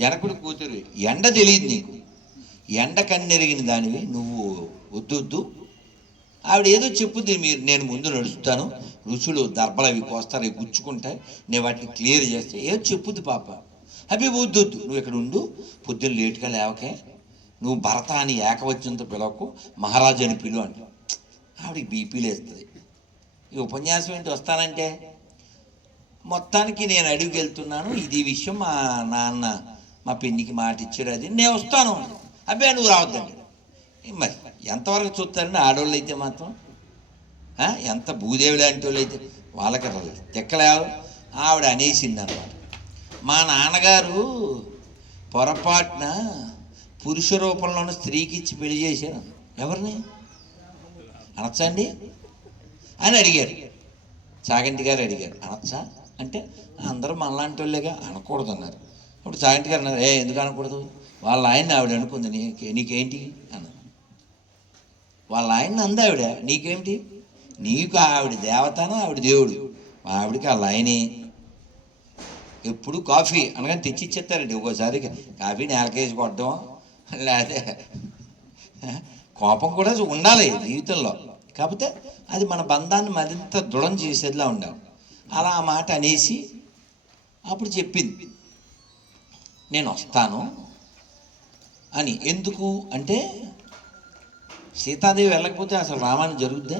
జనకుడు కూతురువి. ఎండ తెలియదు నీకు, ఎండ కన్నెరిగిన దానివి, నువ్వు వద్దు. ఆవిడ ఏదో చెప్పుద్ది, నేను ముందు నడుస్తాను, ఋషులు దర్భలు అవి కోస్తారు, అవి గుచ్చుకుంటాయి, నేను వాటిని క్లియర్ చేస్తే ఏదో చెప్పుద్ది పాప. అవి వద్దు, నువ్వు ఇక్కడ ఉండు, పొద్దున్న లేటుగా లేవకే, నువ్వు భరత అని ఏకవచనంతో పిలవకు, మహారాజు అని పిలువ అంటే ఆవిడకి బీపీలు వేస్తుంది. ఈ ఉపన్యాసం ఏంటి వస్తానంటే, మొత్తానికి నేను అడవికి వెళ్తున్నాను, ఇది విషయం మా నాన్న మా పెన్నికి మాట ఇచ్చాడు, అది నేను వస్తాను. అబ్బాయి నువ్వు రావద్దండి. మరి ఎంతవరకు చూస్తారండి ఆడవాళ్ళు అయితే మాత్రం, ఎంత భూదేవి లాంటి వాళ్ళు అయితే వాళ్ళకి తెక్కలేవు. ఆవిడ అనేసింది అన్నమాట, మా నాన్నగారు పొరపాటున పురుష రూపంలోని స్త్రీకి ఇచ్చి పెళ్లి చేశారు. ఎవరిని అనొచ్చండి అని అడిగారు. చాగంటి గారు అడిగారు, అనొచ్చా అంటే అందరూ మనలాంటి వాళ్ళేగా, అనకూడదు అన్నారు. ఇప్పుడు చాగంటి గారు అన్నారు, ఎందుకు అనకూడదు? వాళ్ళ ఆయన్ని ఆవిడ అనుకుంది, నీకేంటి అన్నారు. వాళ్ళ ఆయన్ని అంది ఆవిడ, నీకేమిటి? నీకు ఆవిడ దేవతను, ఆవిడ దేవుడు. ఆవిడకి ఆ లైనే ఎప్పుడు కాఫీ అనగానే తెచ్చి ఇచ్చేస్తారండి. ఒక్కోసారి కాఫీ నేలకేసి కొట్టడం, లేకపోతే కోపం కూడా ఉండాలి జీవితంలో. కాకపోతే అది మన బంధాన్ని మరింత దృఢం చేసేదిలా ఉండాలి. అలా ఆ మాట అనేసి అప్పుడు చెప్పింది, నేను వస్తాను అని. ఎందుకు అంటే సీతాదేవి వెళ్ళకపోతే అసలు రామాయణం జరుగుద్దా?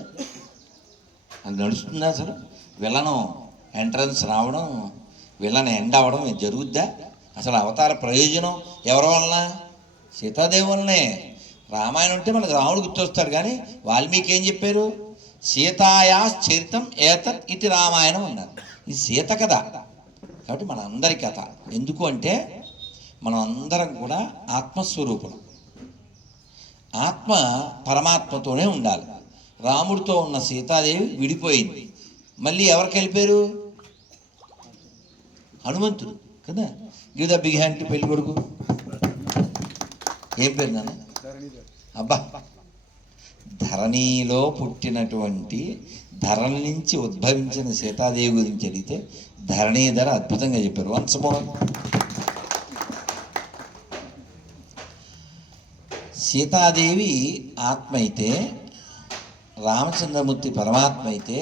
అది నడుస్తుందా? అసలు విలను ఎంట్రన్స్ రావడం, విలను ఎండ్ అవ్వడం జరుగుద్దా? అసలు అవతార ప్రయోజనం ఎవరి వలన? సీతాదేవి వలనే. రామాయణం అంటే మనకు రాముడు గుర్తొస్తాడు, కానీ వాల్మీకి ఏం చెప్పారు? సీతాయా చరితం ఏతత్ ఇది రామాయణం అన్నారు. ఇది సీత కథ. కాబట్టి మన అందరి కథ. ఎందుకు అంటే మనం అందరం కూడా ఆత్మస్వరూపులం. ఆత్మ పరమాత్మతోనే ఉండాలి. రాముడితో ఉన్న సీతాదేవి విడిపోయింది, మళ్ళీ ఎవరికి వెళ్ళిపోయారు? హనుమంతుడు కదా. Give the big hand to పెళ్లి కొడుకు. ఏం పేరు నాన్న? అబ్బా, ధరణిలో పుట్టినటువంటి, ధరణి నుంచి ఉద్భవించిన సీతాదేవి గురించి అడిగితే ధరణీధర అద్భుతంగా చెప్పారు. Once more. సీతాదేవి ఆత్మ అయితే, రామచంద్రమూర్తి పరమాత్మ అయితే,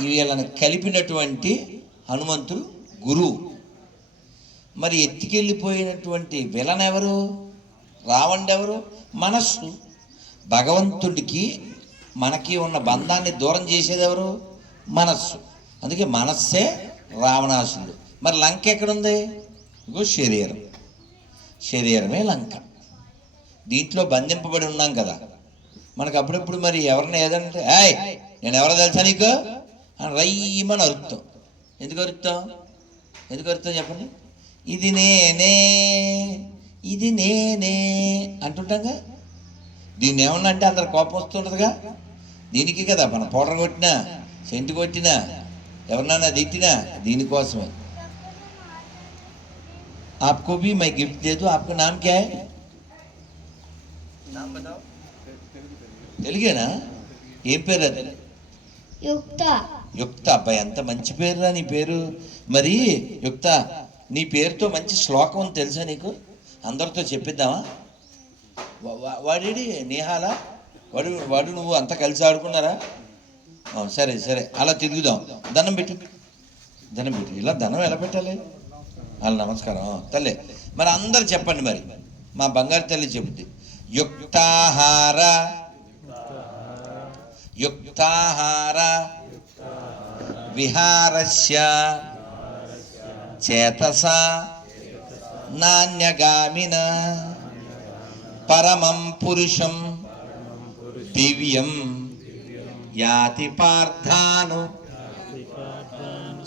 వీళ్ళని కలిపినటువంటి హనుమంతుడు గురువు. మరి ఎత్తికెళ్ళిపోయినటువంటి విలన్ ఎవరు? రావణుడు ఎవరు? మనస్సు. భగవంతుడికి మనకి ఉన్న బంధాన్ని దూరం చేసేది ఎవరు? మనస్సు. అందుకే మనస్సే రావణాసురుడు. మరి లంక ఎక్కడుంది? ఇంకో శరీరం. శరీరమే లంక. దీంట్లో బంధింపబడి ఉన్నాం కదా. మనకు అప్పుడప్పుడు మరి ఎవరిని ఏదంటే, ఏయ్ నేను ఎవరో తెలుసా నీకు అని రయ్యమని అరుస్తాం. ఎందుకు అరుస్తాం? చెప్పండి. ఇది నేనే, ఇది నేనే అంటుంటాంగా. దీన్ని ఏమన్నా అంటే అందరు కోపం వస్తుంటుందిగా. దీనికి కదా మన పౌడర్ కొట్టినా, సెంటు కొట్టినా, ఎవరినైనా తిట్టినా దీనికోసమే. आपको भी मैं गिफ्ट दे दूं. आपका नाम क्या है? नाम बताओ. తెలుగేనా? ఏం పేరు అది? యుక్త. యుక్త. అబ్బాయి ఎంత మంచి పేరురా నీ పేరు. మరి యుక్త, నీ పేరుతో మంచి శ్లోకం తెలుసా నీకు? అందరితో చెప్పిద్దామా? వాడి నేహాల వాడు నువ్వు అంతా కలిసి ఆడుకున్నారా? సరే సరే, అలా తిరుగుదాం. దండం పెట్టు. ఇలా దండం ఎలా పెట్టాలి? అలా నమస్కారం తల్లి. మరి అందరు చెప్పండి. మరి మా బంగారు తల్లి చెబుద్ది. యుక్తాహార విహారస్య చేతస నాన్యగామిన పరమం పురుషం దివ్యం యాతి పార్థాను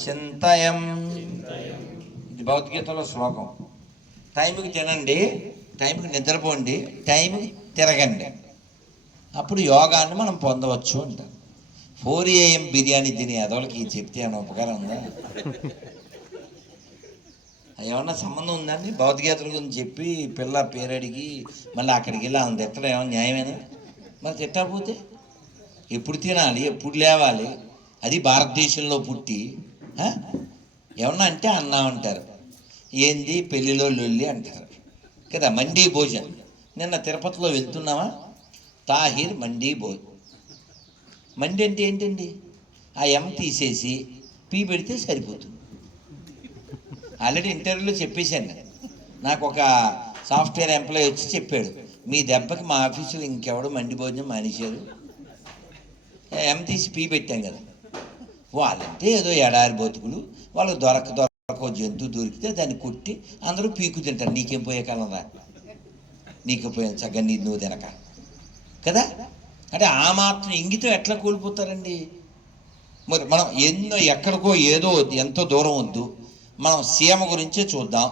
చింతయం. ఇది భగవద్గీతలో శ్లోకం. టైంకి తినండి, టైంకి నిద్రపోండి, టైంకి తిరగండి, అప్పుడు యోగాన్ని మనం పొందవచ్చు అంటారు. 4 AM బిర్యానీ తినే అదోళ్ళకి చెప్తే అన్న ఉపకారం ఉందా? ఏమన్నా సంబంధం ఉందండి? భగవద్గీతల గురించి చెప్పి పిల్ల పేరు అడిగి మళ్ళీ అక్కడికి వెళ్ళి ఆమె తిట్టడం ఏమన్నా న్యాయమేనా? మరి తిట్టకపోతే ఎప్పుడు తినాలి, ఎప్పుడు లేవాలి? అది భారతదేశంలో పుట్టి ఏమన్నా అంటే అన్నామంటారు. ఏంది పెళ్ళిలో లొల్లి అంటారు కదా. మండీ భోజన్. నిన్న తిరుపతిలో వెళ్తున్నామా, తాహిర్ మండీ భోజన్. మండి అంటే ఏంటండి? ఆ ఎం తీసేసి పీ పెడితే సరిపోతుంది. ఆల్రెడీ ఇంటర్వ్యూలో చెప్పేశాను. నాకు ఒక సాఫ్ట్వేర్ ఎంప్లాయీ వచ్చి చెప్పాడు, మీ దెబ్బకి మా ఆఫీసులో ఇంకెవడు మండి భోజనం మానేశారు. ఎం తీసి పీ పెట్టాం కదా. వాళ్ళంటే ఏదో ఎడారి బతుకులు, వాళ్ళకి దొరక జంతువు దొరికితే దాన్ని కొట్టి అందరూ పీకు తింటారు. నీకేం పోయే కాలం రా, నీకు పోయాను చక్కగా నీ నువ్వు తినక కదా. అంటే ఆ మాత్రం ఇంగితం ఎట్లా కోల్పోతారండి? మరి మనం ఎక్కడికో ఏదో ఎంతో దూరం వద్దు, మనం సీమ గురించే చూద్దాం.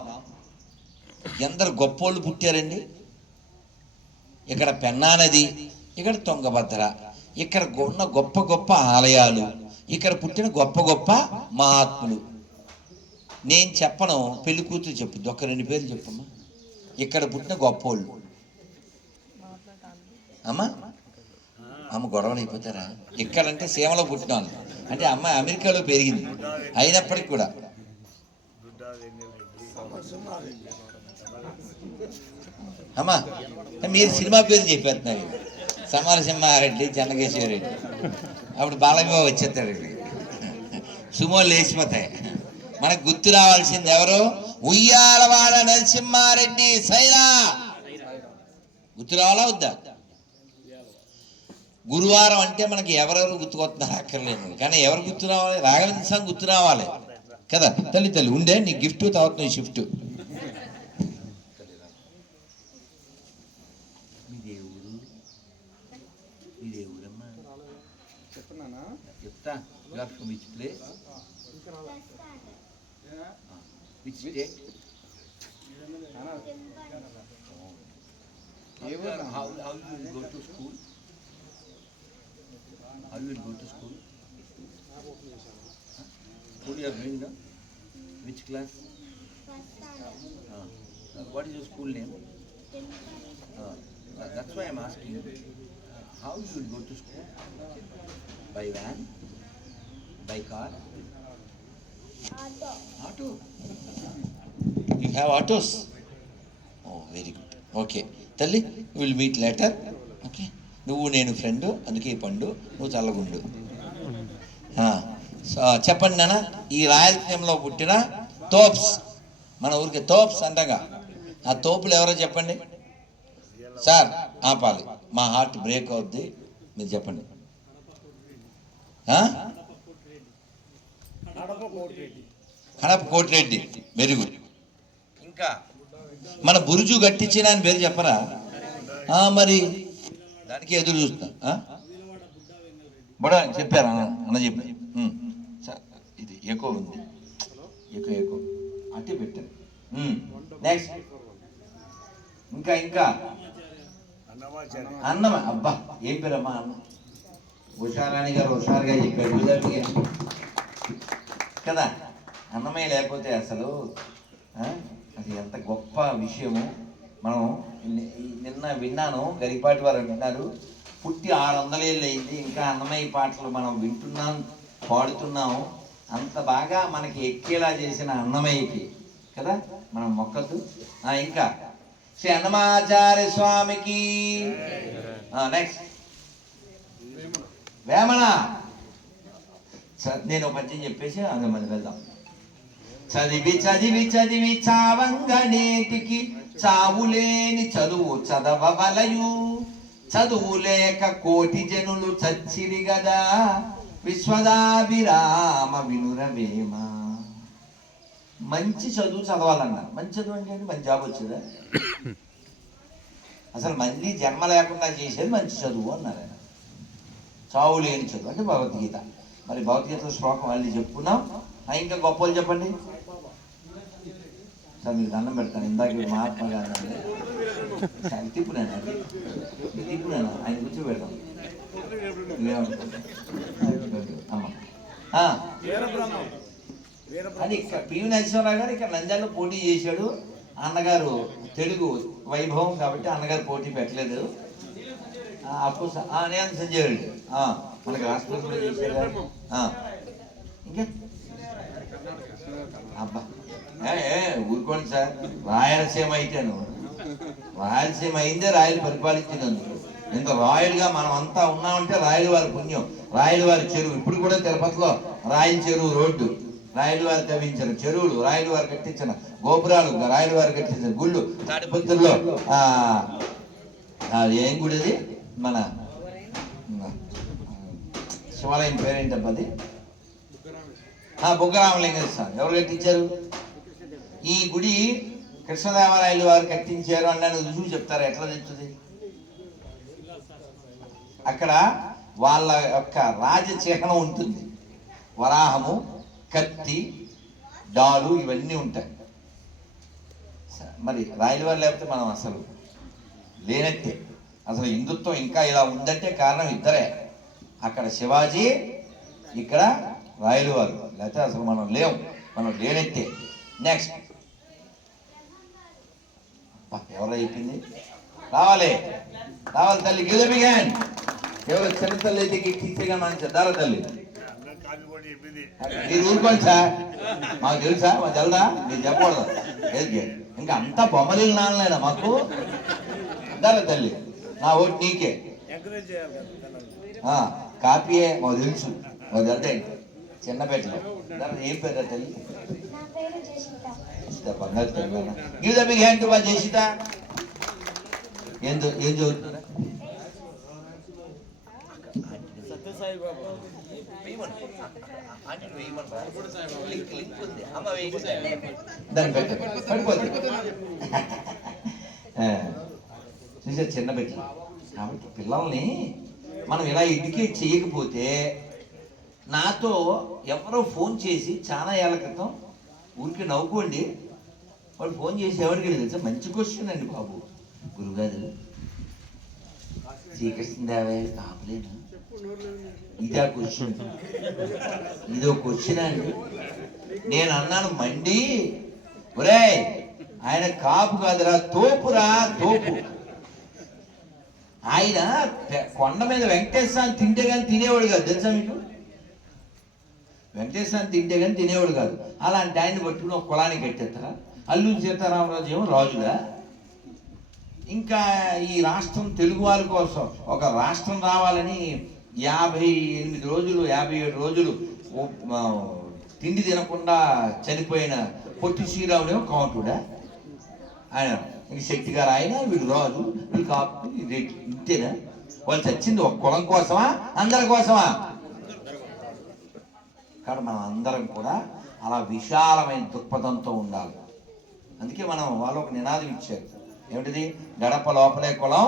ఎందరు గొప్పోళ్ళు పుట్టారండి. ఇక్కడ పెన్నా నది, ఇక్కడ తుంగభద్ర, ఇక్కడ ఉన్న గొప్ప గొప్ప ఆలయాలు, ఇక్కడ పుట్టిన గొప్ప గొప్ప మహాత్ములు. నేను చెప్పను, పెళ్లి కూతురు చెప్పుద్ది. ఒక 2 పేర్లు చెప్పమ్మా. ఇక్కడ పుట్టిన గొప్పోళ్ళు అమ్మా. అమ్మ గొడవలు అయిపోతారా? ఇక్కడంటే సీమలో పుట్టినాను అంటే అమ్మాయి అమెరికాలో పెరిగింది, అయినప్పటికి కూడా అమ్మా మీరు సినిమా పేరు చెప్పేస్తున్నారు. సమరసింహారెడ్డి, చెన్నకేశ్వరరెడ్డి, అప్పుడు బాలవివాహ వచ్చేస్తాడు. సుమోలు లేచిపోతాయి. మనకు గుర్తు రావాల్సింది ఎవరు? ఉయ్యాలవాడ నరసింహారెడ్డి సైరా. గుర్తు రావాలా వద్దా? గురువారం అంటే మనకి ఎవరెవరు గుర్తుకొస్తున్నారు అక్కర్లేదు, కానీ ఎవరు గుర్తు రావాలి? రాఘవేంద్ర స్వామి గుర్తు రావాలి కదా. తల్లి ఉండే నీ గిఫ్ట్ తర్వాత నీ షిఫ్ట్. చెప్తా. Which place, which state, how you will go to school? How you will go to school? What you are doing now? Which class? What is your school name? That's why I am asking you. How you will go to school? By van? By car? Auto. You have autos? Oh, very good. Okay. తల్లి will meet letter. Okay, నువ్వు నేను friend, అందుకే ఈ పండు, నువ్వు చల్లగుండు. చెప్పండి నాన్న, ఈ రాయలసీమలో పుట్టిన తోప్స్, మన ఊరికి తోప్స్ అంటగా, ఆ తోపులు ఎవరో చెప్పండి సార్. ఆపాలి, మా హార్ట్ బ్రేక్ అవుద్ది, మీరు చెప్పండి. Kadapa Koti Reddy, very good. ఇంకా మన బురుజు గట్టించిన అని పేరు చెప్పరా? మరి దానికి ఎదురు చూస్తా. బుడ చెప్పారా అన్న? చెప్పారు. ఇది ఎక్కువ ఉంది, ఎక్కువ అట్టి పెట్టారు. నెక్స్ట్ ఇంకా అన్నమా. అబ్బా ఏం పేరమ్మా? అన్న ఉషారాణి గారు హుషారుగా చెప్పారు కదా. అన్నమయ్య లేకపోతే అసలు అది ఎంత గొప్ప విషయము. మనం నిన్న విన్నాను, గరిపాటి వారు అంటున్నారు, పుట్టి 600 ఏళ్ళు అయింది, ఇంకా అన్నమయ్య పాటలు మనం వింటున్నాం, పాడుతున్నాము. అంత బాగా మనకి ఎక్కేలా చేసిన అన్నమయ్యకి కదా మనం మొక్కద్దు. ఇంకా శ్రీ అన్నమాచార్య స్వామికి. నెక్స్ట్ వేమన. నేను ఒక పద్యం చెప్పేసి అందులో మంది వెళ్దాం. చదివి చదివి చదివి చావంగనేటికి చావులేని చదువు చదవవలయు, చదువు లేక కోటి జనులు చచ్చిరి గదా, విశ్వదాభిరామ వినురవేమ. మంచి చదువు చదవాలన్నారు. మంచి చదువు అంటే మంచి జాబ్ వచ్చేదా? అసలు మళ్ళీ జన్మ లేకుండా చేసేది మంచి చదువు అన్నారు ఆయన. చావు లేని చదువు అంటే భగవద్గీత. మరి భగవద్గీత శ్లోకం మళ్ళీ చెప్పుకున్నాం. ఇంకా గొప్పలు చెప్పండి సార్. మీకు దండం పెడతాను. ఇందాక మహాత్మా గాంధీ తిప్పునేనా ఆయన కూర్చోబెడతాం. అని ఇక్కడ పివి నరసింహారావు గారు ఇక్కడ నంద్యాలలో పోటీ చేశాడు. అన్నగారు తెలుగు వైభవం కాబట్టి అన్నగారు పోటీ పెట్టలేదు. అఫ్కోర్స్ నేను సంజయ్ రెడ్డి మనకి రాష్ట్రంలో చేశారు. ఇంకా అబ్బా ఊరుకోండి సార్. రాయలసీమ అయితేను, రాయలసీమ అయిందే రాయలు పరిపాలించినందుకు. ఇంత రాయలుగా మనం అంతా ఉన్నామంటే రాయల వారి పుణ్యం. రాయల వారి చెరువు ఇప్పుడు కూడా తిరుపతిలో రాయల చెరువు రోడ్డు, రాయల వారు తవ్వించిన చెరువులు, రాయల వారు కట్టించిన గోపురాలు, రాయల వారు కట్టించిన గుళ్ళు. తాడిపత్రుల్లో ఏం గుడి అది? మన శివాలయం పేరేంటది? బుగ్గరామలింగేశ్వర స్వామి. ఎవరు కట్టించారు ఈ గుడి? కృష్ణదేవరాయలు వారు కట్టించారు అన్నాను. రుజువు చెప్తారు. ఎట్లా తెలుస్తుంది? అక్కడ వాళ్ళ యొక్క రాజచిహ్నం ఉంటుంది. వరాహము, కత్తి, డాలు ఇవన్నీ ఉంటాయి. మరి రాయల వారు లేకపోతే మనం అసలు లేనట్టే. అసలు హిందుత్వం ఇంకా ఇలా ఉందంటే కారణం ఇద్దరే, అక్కడ శివాజీ, ఇక్కడ రాయల వారు. లేకపోతే అసలు మనం లేవు, మనం లేనట్టే. నెక్స్ట్ ఎవరు అయిపోయింది? రావాలి తల్లి. Give the big hand. ఎవరో చిన్న తల్లి అయితే ఎక్కిస్తేగా దారా తల్లి మీరు ఊరుకోండి సార్, మాకు తెలుసా మాకు తెలదా మీరు చెప్పకూడదు. ఇంకా అంతా బొమ్మలీలు నాన్నలేదా మాకు? దారా తల్లి నా ఓటు నీకే. కాపీయే మాకు తెలుసు, మాకు తెలుతాయి చిన్నపేటలో. ఏం పేరు తల్లి? Give the big hand to Jayasitha. ఏం చదువుతున్నారా? దాన్ని పడిపోతుంది చూసా చిన్న బిడ్డ. కాబట్టి పిల్లల్ని మనం ఇలా ఎడ్యుకేట్ చేయకపోతే, నాతో ఎవరో ఫోన్ చేసి చాలా ఏళ్ళ క్రితం, ఊరికి నవ్వుకోండి, వాళ్ళు ఫోన్ చేసి ఎవరికి తెలుసా, మంచి క్వశ్చన్ అండి బాబు, గురుగారు శ్రీకృష్ణదేవయ్య కాపులేనా? ఇదా క్వశ్చన్, ఇదో క్వశ్చన్ అండి. నేను అన్నాను మండి, ఒరే ఆయన కాపు కాదురా, తోపురా తోపు. ఆయన కొండ మీద వెంకటేశ్వరాన్ని తింటే కానీ తినేవాడు కాదు, తెలుసా మీకు? వెంకటేశ్వరాన్ని తింటే కానీ తినేవాడు కాదు. అలాంటి ఆయన్ని పట్టుకుని ఒక కులానికి కట్టేస్తారా? అల్లూరి సీతారామరాజు ఏమో రాజుగా. ఇంకా ఈ రాష్ట్రం తెలుగు వారి కోసం ఒక రాష్ట్రం రావాలని 58 రోజులు 57 రోజులు తిండి తినకుండా చనిపోయిన పొట్టి శ్రీరాముడేమో కాంటుడా ఆయన. ఇంక శక్తి గారు ఆయన, వీడు రాజు, వీళ్ళు కాపు, ఇంతేనా? వాళ్ళు చచ్చింది ఒక కులం కోసమా, అందరి కోసమా? కాబట్టి మనం అందరం కూడా అలా విశాలమైన దృక్పథంతో ఉండాలి. అందుకే మనం వాళ్ళు ఒక నినాదం ఇచ్చారు, ఏమిటిది? గడప లోపలే కులం,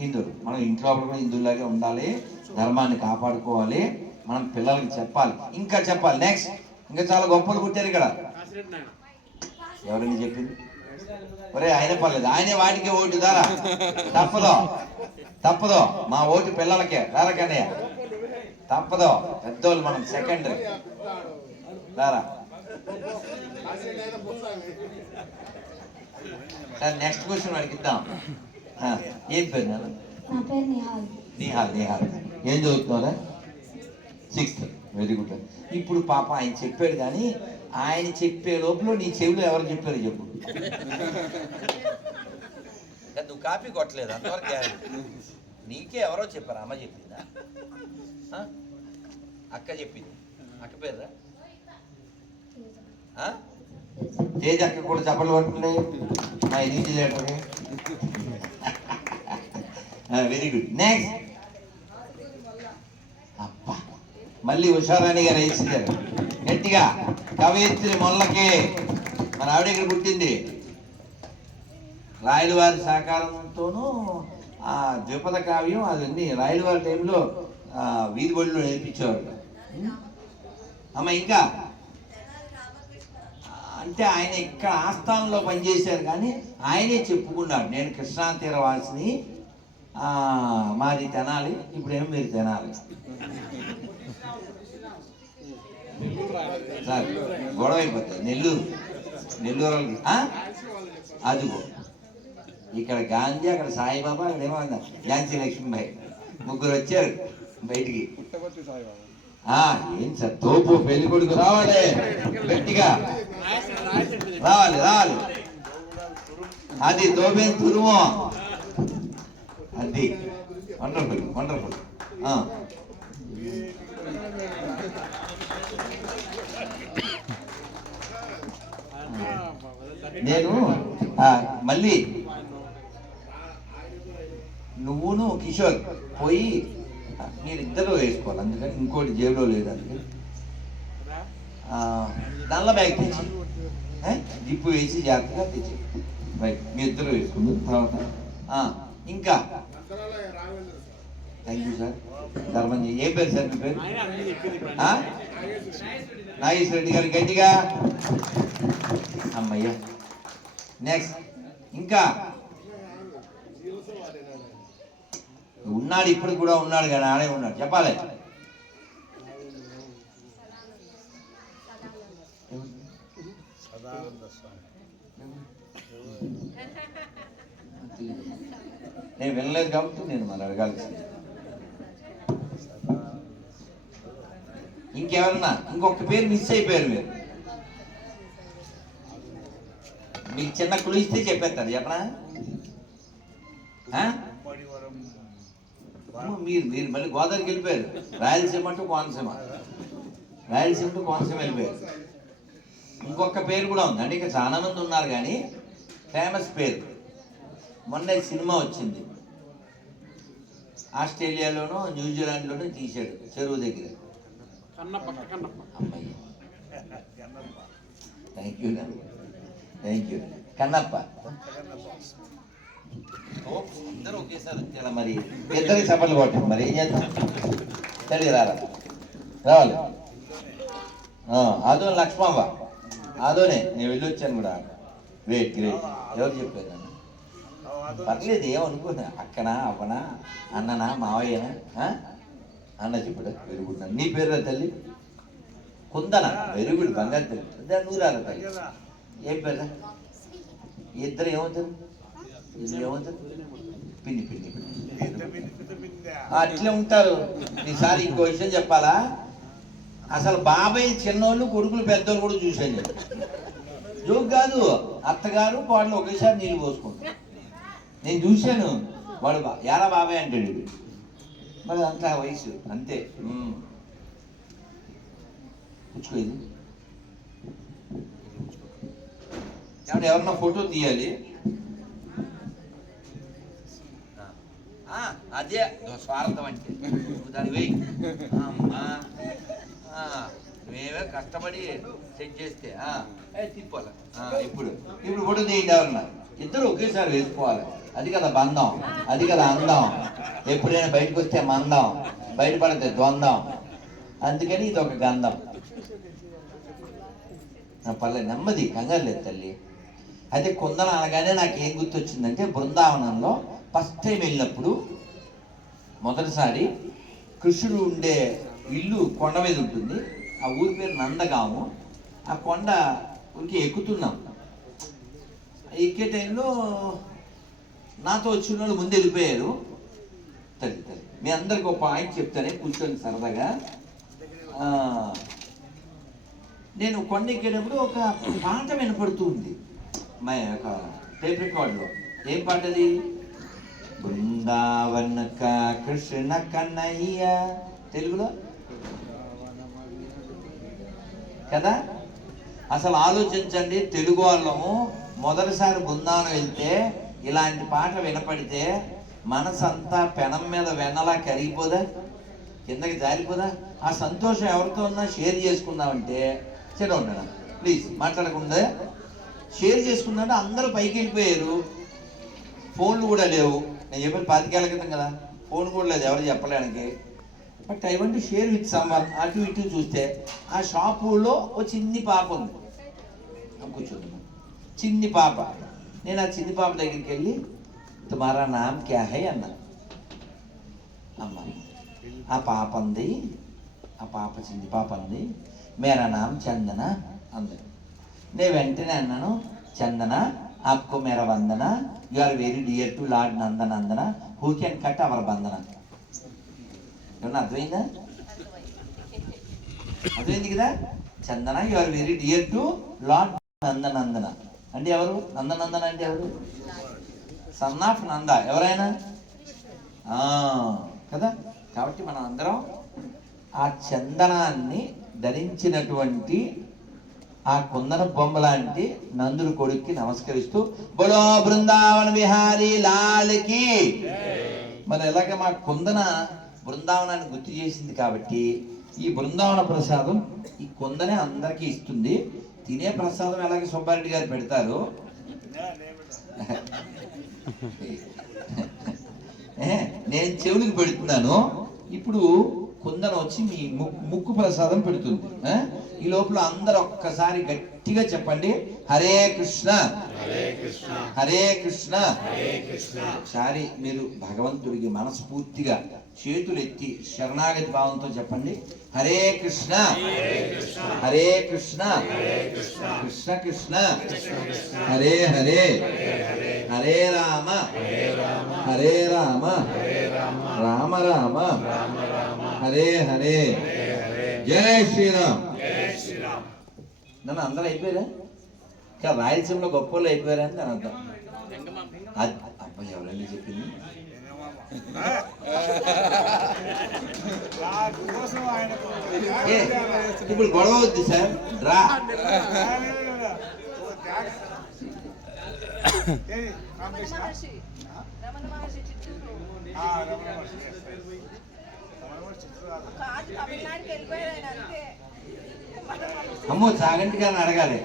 హిందువులు. మనం ఇంట్లో కూడా హిందువులాగే ఉండాలి, ధర్మాన్ని కాపాడుకోవాలి, మనం పిల్లలకి చెప్పాలి, ఇంకా చెప్పాలి. నెక్స్ట్ ఇంకా చాలా గొప్పలు పుట్టారు ఇక్కడ. ఎవరైనా చెప్పింది? ఒరే ఆయన పర్లేదు, ఆయనే వాటికే ఓటు దారా, తప్పదో తప్పదో, మా ఓటు పిల్లలకే రారకన్నయ్య, తప్పదో. పెద్దోళ్ళు మనం సెకండరీ రారా. నెక్స్ట్ క్వశ్చన్ వాడికి ఇద్దాం. ఏం పేరు నాన్న? నిహాల్. ఏం చదువుతున్నారా? 6th. Very good. ఇప్పుడు పాప ఆయన చెప్పాడు, కానీ ఆయన చెప్పే లోపల నీ చెవిలో ఎవరు చెప్పారు చెప్పు. నువ్వు కాపీ కొట్టలేదు అంతవరకు. నీకే ఎవరో చెప్పారు, అమ్మ చెప్పిందా, అక్క చెప్పింది? అక్క పేరురా తేజ్. అక్క కూడా చెప్పలు పట్టులే మా ఇంటి లేటరే. Very good. నెక్స్ట్ అబ్బా, మళ్ళీ ఉషారాణి గారు వేసిందారు గట్టిగా. కవయిత్రి మొల్లకే, మన ఆవిడ ఇక్కడ పుట్టింది. రాయలవారి సహకారంతోనూ ఆ ద్విపద కావ్యం అదన్నీ రాయలవారి టైంలో వీధి బడిలో నేర్పించేవారు. అమ్మ ఇంకా అంటే ఆయన ఇక్కడ ఆస్థానంలో పనిచేశారు, కానీ ఆయనే చెప్పుకున్నాడు, నేను కృష్ణా తీరవాసిని, మాది తెనాలి, ఇప్పుడేమో మీరు తెనాలి. సార్ గొడవ అయిపోతుంది. నెల్లూరు అదిగో ఇక్కడ గాంధీ, అక్కడ సాయిబాబా, అక్కడ ఏమో ఝాన్సీ లక్ష్మీబాయి, ముగ్గురు వచ్చారు బయటికి. ఏం సార్ తోపు, పెళ్లి కొడుకు రావాలి, గట్టిగా రావాలి. అది తోపేం తురుము, అది వండర్ఫుల్. నేను మళ్ళీ నువ్వును కిషోర్ పోయి మీరిద్దరూ వేసుకోవాలి, అందుకని ఇంకోటి జేబులో లేదు, అందుకని నల్ల బ్యాగ్ తెచ్చి జిప్పు వేసి జాగ్రత్తగా తెచ్చి రైట్ మీ ఇద్దరు వేసుకుంది. తర్వాత ఇంకా థ్యాంక్ యూ సార్. ధర్మం ఏ పేరు సార్ మీ పేరు? నాగేశ్వర రెడ్డి గారు గట్టిగా. అమ్మయ్య. నెక్స్ట్ ఇంకా ఉన్నాడు, ఇప్పుడు కూడా ఉన్నాడు, కానీ ఆడే ఉన్నాడు, చెప్పాలి. నేను వినలేదు కాబట్టి నేను మరి అడగాల్సింది. ఇంకెవరన్నా ఇంకొక పేరు మిస్ అయిపోయారు మీరు. మీకు చిన్న క్లూ ఇస్తే చెప్పేస్తారు, చెప్పనా? మీరు మీరు మళ్ళీ గోదావరికి వెళ్ళిపోయారు. రాయలసీమ టు కోనసీమ, రాయలసీమ టు కోనసీమ వెళ్ళిపోయారు. ఇంకొక పేరు కూడా ఉంది, అంటే ఇంకా చాలా మంది ఉన్నారు కానీ ఫేమస్ పేరు. మొన్న సినిమా వచ్చింది, ఆస్ట్రేలియాలోనూ న్యూజిలాండ్లోనూ తీశాడు, చెరువు దగ్గర. అమ్మాయి thank you thank you. Kannappa. అందరూ ఒకేసారి వచ్చేలా మరి ఇద్దరికి చప్పట్లు కొట్టాం. మరి ఏం చేద్దాం? తెలియ రావాలి. అదో లక్ష్మవ్వ, అదోనే నేను వెళ్ళి వచ్చాను కూడా. గ్రేట్. ఎవరు చెప్పారు? పర్లేదు, ఏమనుకున్నా. అక్కనా, అవ్వనా, అన్ననా, మావయ్యనా? అన్న చెప్పాడు. వెరుగుడు. నీ పేరు తల్లి? కుందన. వెరుగుడు, బంగారు తల్లి. నువ్వు రాల తల్లి. ఏం పేరు? ఇద్దరు ఏమవుతారు? ఏమవుతారు? పిండి. అట్లే ఉంటారు. ఈసారి ఇంకో విషయం చెప్పాలా? అసలు బాబాయ్ చిన్నోళ్ళు, కొడుకులు పెద్దోళ్ళు కూడా చూశాను. జోక్ కాదు. అత్తగారు వాళ్ళు ఒకేసారి నీళ్ళు పోసుకుంటారు. నేను చూశాను. వాడు ఎలా బాబాయ్ అంటాడు. మరి అంత వయసు అంతే. పుచ్చుకోలేదు. ఎవరన్నా ఫోటో తీయాలి. అదే స్వార్థం అంటే. నువ్వు దాన్ని వేయి. అమ్మా మేమే కష్టపడి సెట్ చేస్తే తిప్పాలి. ఇప్పుడు ఫోటో తీయండి. ఎవరన్నా ఇద్దరు ఒకేసారి వేసుకోవాలి. అది కదా బంధం, అది కదా అందం. ఎప్పుడైనా బయటకు వస్తే మందం, బయటపడితే ద్వంద్వం. అందుకని ఇది ఒక గంధం. పర్లే, నెమ్మది, కంగారు లేదు తల్లి. అయితే కుందన అనగానే నాకేం గుర్తొచ్చిందంటే, బృందావనంలో ఫస్ట్ టైం వెళ్ళినప్పుడు మొదటిసారి కృష్ణుడు ఉండే ఇల్లు కొండ మీద ఉంటుంది. ఆ ఊరి పేరు నందగాము. ఆ కొండ ఊరికి ఎక్కుతున్నాం. ఎక్కే టైంలో నాతో వచ్చిన వాళ్ళు ముందు వెళ్ళిపోయారు. తల్లి మీ అందరికి ఒక పాయింట్ చెప్తానే, కూర్చొని సరదాగా. నేను కొండ ఎక్కేటప్పుడు ఒక పాట వినపడుతూ ఉంది మా యొక్క టేప్ రికార్డులో. ఏం పాట అది? బృందావన కృష్ణ కన్నయ్య. తెలుగులో కదా. అసలు ఆలోచించండి, తెలుగు వాళ్ళము మొదటిసారి బృందావనం వెళ్తే ఇలాంటి పాట వినపడితే మనసంతా పెనం మీద వెన్నలా కరిగిపోదా, కిందకి జారిపోదా? ఆ సంతోషం ఎవరితో ఉన్నా షేర్ చేసుకుందామంటే సరే ఉండడా ప్లీజ్ మాట్లాడకుండా షేర్ చేసుకుందామంటే అందరూ పైకి వెళ్ళిపోయారు. ఫోన్లు కూడా లేవు. నేను చెప్పాను 25 ఏళ్ల క్రితం కదా, ఫోన్ కూడా లేదు ఎవరు చెప్పడానికి. But I want to share with someone. అటు ఇటు చూస్తే ఆ షాపులో ఓ చిన్ని పాప ఉంది. కూర్చోదు, చిన్ని పాప. నేను ఆ చిన్ని పాప దగ్గరికి వెళ్ళి తుమారా నామ్ క్యా హై అన్నా. అమ్మ ఆ పాప అంది, ఆ పాప చిన్ని పాప అంది మేరా నామ్ చందన అంది. నేను వెంటనే అన్నాను, చందన ఆప్కో మేరా వందన, you are very dear to lord Nandanandana, who can cut our బంధన. ఏమన్నా అర్థమైందా? అర్థమైంది కదా. Chandana you are very dear to lord Nandanandana అంటే ఎవరు? నందనందన అంటే ఎవరు? Son of Nanda. ఎవరైనా కదా. కాబట్టి మనం అందరం ఆ చందనాన్ని ధరించినటువంటి ఆ కుందన బొమ్మ లాంటి నందుడు కొడుక్కి నమస్కరిస్తూ బోలో బృందావన విహారీ లాల్కి. మరి ఎలాగ మా కుందన బృందావనాన్ని గుర్తు చేసింది కాబట్టి ఈ బృందావన ప్రసాదం ఈ కుందనే అందరికీ ఇస్తుంది. తినే ప్రసాదం ఎలాగే సుబ్బారెడ్డి గారు పెడతారు. నేను చెవులకు పెడుతున్నాను. ఇప్పుడు కుందన వచ్చి మీ ముక్కు ప్రసాదం పెడుతుంది. ఈ లోపల అందరూ ఒక్కసారి గట్టిగా చెప్పండి, హరే కృష్ణ హరే కృష్ణ. ఒకసారి మీరు భగవంతుడికి మనస్ఫూర్తిగా చేతులు ఎత్తి శరణాగతి భావంతో చెప్పండి, హరే కృష్ణ హరే కృష్ణ కృష్ణ కృష్ణ హరే హరే హరే రామ హరే రామ రామ రామ హరే హరే జై శ్రీరామ్. నన్ను అందరూ అయిపోయారా? ఇంకా రాయలసీమలో గొప్ప వాళ్ళు అయిపోయారా అని నేను అర్థం. అబ్బాయి ఎవరండి చెప్పింది? ఇప్పుడు గొడవ వద్దు సార్, రా. అమ్మో చాగంటి గారిని అడగాలి.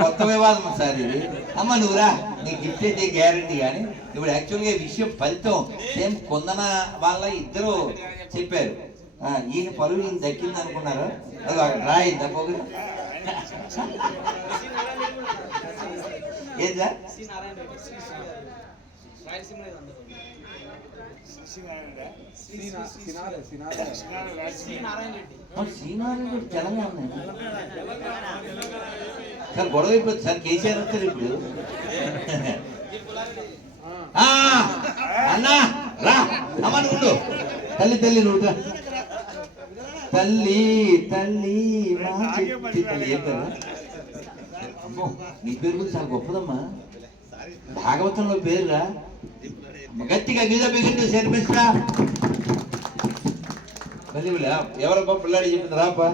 కొత్త వివాదం సార్ ఇది. అమ్మ నువ్వురా, నీ గిఫ్ట్ అయితే గ్యారంటీ. కానీ ఇప్పుడు యాక్చువల్గా విషయం ఫలితం సేమ్ కొందన వాళ్ళ ఇద్దరు చెప్పారు. ఈయన పరువు ఈయన దక్కింది అనుకున్నారు. అది అక్కడ రాయింది తప్పదు. ఏం సార్? శ్రీనారాయణ తెలంగాణ సార్. గొడవ అయిపోతుంది సార్. కేసీఆర్ వస్తారు ఇప్పుడు. అన్నా రా, అమ్మని ఉండు. తల్లి తల్లి నువ్వు తల్లి తల్లి తల్లి చెప్పారా? అమ్మో నీ పేరు కూడా చాలా గొప్పదమ్మా. భాగవతంలో పేరురా. గట్టిగా గీత బిగింది చేర్పిస్తా. మళ్ళీ ఎవరబ్బా పిల్లాడి చెప్పింది రాపా.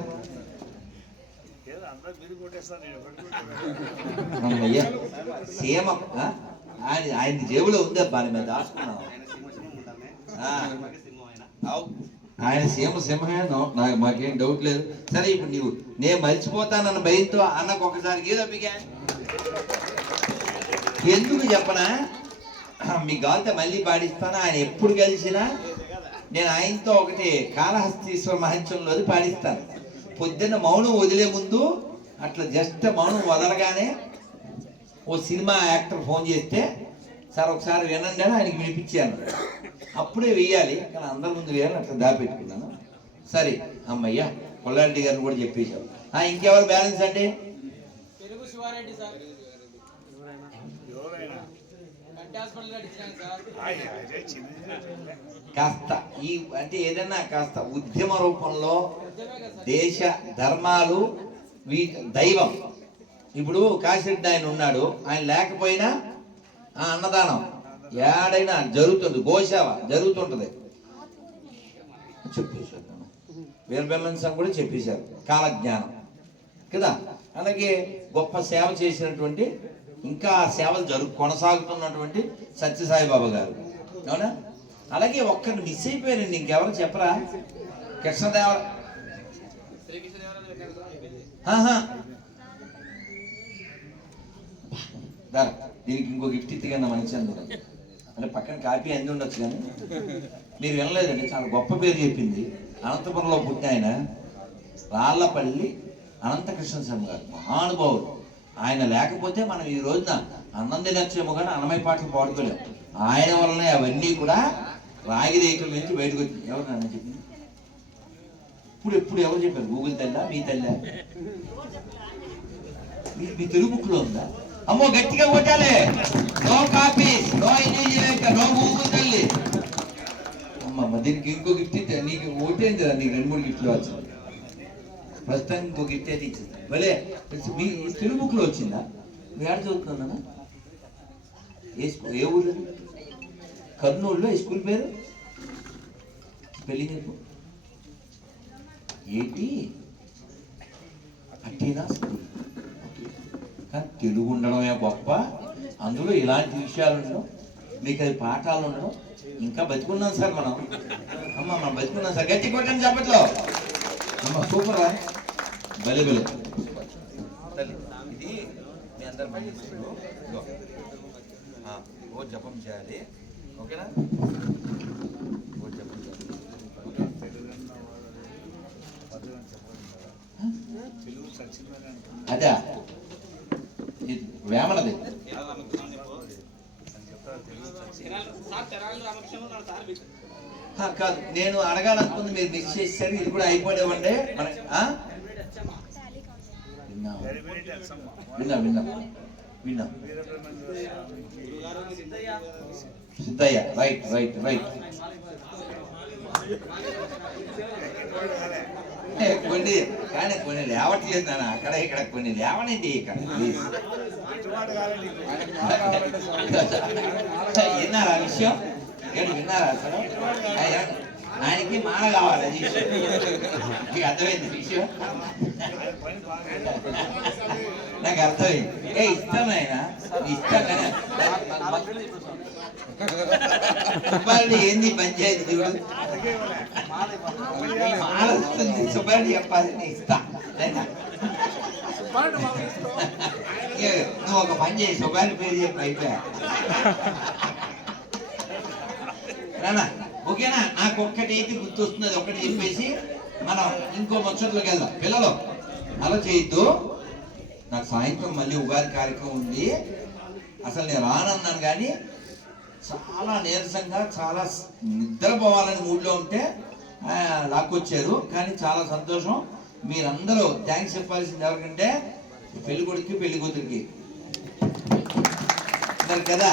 సీమ ఆయన జేబులో ఉందబ్బా, అని మేము దాచుకున్నాం. ఆయన సింహమే, నాకు మాకేం డౌట్ లేదు. సరే ఇప్పుడు నీవు నేను మర్చిపోతానన్న భయంతో అన్నకు ఒకసారి గీత బిగా. ఎందుకు చెప్పనా, మీ గాలితో మళ్ళీ పాడిస్తాను. ఆయన ఎప్పుడు కలిసినా నేను ఆయనతో ఒకటి కాళహస్తీశ్వర మహత్యంలో పాడిస్తాను. పొద్దున్న మౌనం వదిలే ముందు అట్లా జస్ట్ మౌనం వదలగానే ఓ సినిమా యాక్టర్ ఫోన్ చేస్తే సార్ ఒకసారి వినండి అని ఆయనకి వినిపించాను. అప్పుడే వెయ్యాలి, కానీ అందరి ముందు వేయాలని అట్లా దాపెట్టుకున్నాను. సరే అమ్మయ్యా, కొల్లారెడ్డి గారిని కూడా చెప్పేశావు. ఇంకెవరు బ్యాలెన్స్ అండి? కాస్త ఈ అంటే ఏదైనా కాస్త ఉద్యమ రూపంలో దేశ ధర్మాలు దైవం. ఇప్పుడు కాశీరెడ్డి ఆయన ఉన్నాడు, ఆయన లేకపోయినా అన్నదానం ఏడైనా జరుగుతుంది, గోసేవ జరుగుతుంటది చెప్పేశారు. వీరబ్రహ్మణ్య స్వామి కూడా చెప్పేశారు కాలజ్ఞానం కదా. అలాగే గొప్ప సేవ చేసినటువంటి ఇంకా సేవలు కొనసాగుతున్నటువంటి సత్యసాయిబాబా గారు, అవునా? అలాగే ఒక్కరిని మిస్ అయిపోయారండి, ఇంకెవరు చెప్పరా? కృష్ణదేవ దీనికి ఇంకో గిఫ్ట్ ఇత్తిగా మంచి అందులో అంటే పక్కన కాపీ అంది ఉండొచ్చు. కానీ మీరు వినలేదండి, చాలా గొప్ప పేరు చెప్పింది. అనంతపురంలో పుట్టిన ఆయన రాళ్లపల్లి అనంతకృష్ణ స్వామి గారు, మహానుభావుడు. ఆయన లేకపోతే మనం ఈ రోజున అన్నం తినచ్చేమో కానీ అన్నమయ్య పాటలు పాడుకోలేము. ఆయన వల్లనే అవన్నీ కూడా రాగి రేకుల నుంచి బయటకు వచ్చింది. ఎవరు నాన్న చెప్పింది? ఇప్పుడు ఎవరు చెప్పారు? గూగుల్ తల్లా, మీ తల్లా? మీ తెలుగు బుక్ లో ఉందా? అమ్మో గట్టిగా కొట్టాలి. No copy, no engineer, no Google తల్లి. అమ్మ దీనికి ఇంకో గిఫ్ట్ నీకు ఓటేంది కదా, నీకు 2-3 గిఫ్ట్లు వచ్చింది. ప్రస్తుతానికి ఇంకో గిఫ్ట్ అయితే ఇచ్చింది. భలే మీ తెలుగు బుక్ లో వచ్చిందా? మీ ఆడ చదువుతున్నానా? ఏ ఊరు? కర్నూలులో. ఈ స్కూల్ పేరు స్పెల్లింగ్ చెప్పు. ఏంటి అట్టినా స్కూల్. కానీ తెలుగు ఉండడమే గొప్ప, అందులో ఇలాంటి విషయాలు ఉండడం, మీకు అది పాఠాలు ఉండడం. ఇంకా బతుకున్నాం సార్ మనం. అమ్మ మనం బతుకున్నాం సార్. గట్టి కొట్టండి చెప్పట్లో. అమ్మ సూపరా, భలే భలే. ఇది మీ అందరు ఓ జపం చేయాలి, ఓకేనా? ఓ జపం చేయాలి. అదే వేమనది కాదు, నేను అడగాలనుకుంది మీరు మిస్ చేశారు. ఇది కూడా అయిపోలేవండి. విన్నా విన్నా సిద్ధయ్య, రైట్ రైట్ రైట్. కొన్ని కానీ కొన్ని లేవట్లేదు నాన్న, అక్కడ ఇక్కడ కొన్ని లేవనండి. ఇక్కడ విన్నారా విషయం? ఏంటి విన్నారా అసలు? ఆయనకి మాల కావాలి, అది మీకు అర్థమైంది విషయం? నాకు అర్థమైంది. ఇష్టం ఆయన ఇష్టం కానీ సుబ్బారెడ్డి ఏంది పంచాయతీ చూడు, మాల వస్తుంది సుబ్బారెడ్డి చెప్పాలి, నేను ఇస్తా. నువ్వు ఒక పని చేయి, సుబ్బారెడ్డి పేరు చెప్పి అయిపోయా. రానా ఓకేనా? నాకు ఒక్కటైతే గుర్తొస్తున్నది, ఒకటి చెప్పేసి మనం ఇంకో ముచ్చట్లోకి వెళ్దాం. పిల్లలు అలా చేయొద్దు, నాకు సాయంత్రం మళ్ళీ ఉగాది కార్యక్రమం ఉంది. అసలు నేను రానన్నాను కానీ చాలా నీరసంగా చాలా నిద్రపోవాలని మూడ్లో ఉంటే లాక్కొచ్చారు. కానీ చాలా సంతోషం. మీరందరూ థ్యాంక్స్ చెప్పాల్సింది ఎవరికంటే పెళ్లి కొడుకు పెళ్లి కూతురికి కదా.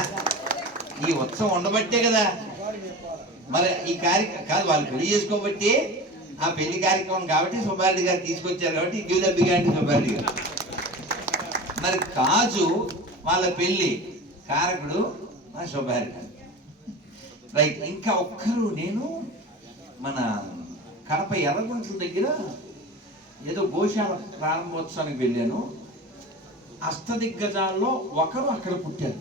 ఈ ఉత్సవం ఉండబట్టే కదా మరి ఈ కార్యక్రమం కాదు, వాళ్ళు పెళ్లి చేసుకోబట్టి ఆ పెళ్లి కార్యక్రమం కాబట్టి సుబ్బారెడ్డి గారు తీసుకొచ్చారు కాబట్టి give the big hand Subbareddy గారు. మరి కాజు వాళ్ళ పెళ్లి కారకుడు సుబ్బారెడ్డి గారు. రైట్. ఇంకా ఒక్కరు, నేను మన కడప ఎర్రగుంట్ల దగ్గర ఏదో గోశాల ప్రారంభోత్సవానికి వెళ్ళాను. అష్టదిగ్గజాల్లో ఒకరు అక్కడ పుట్టారు.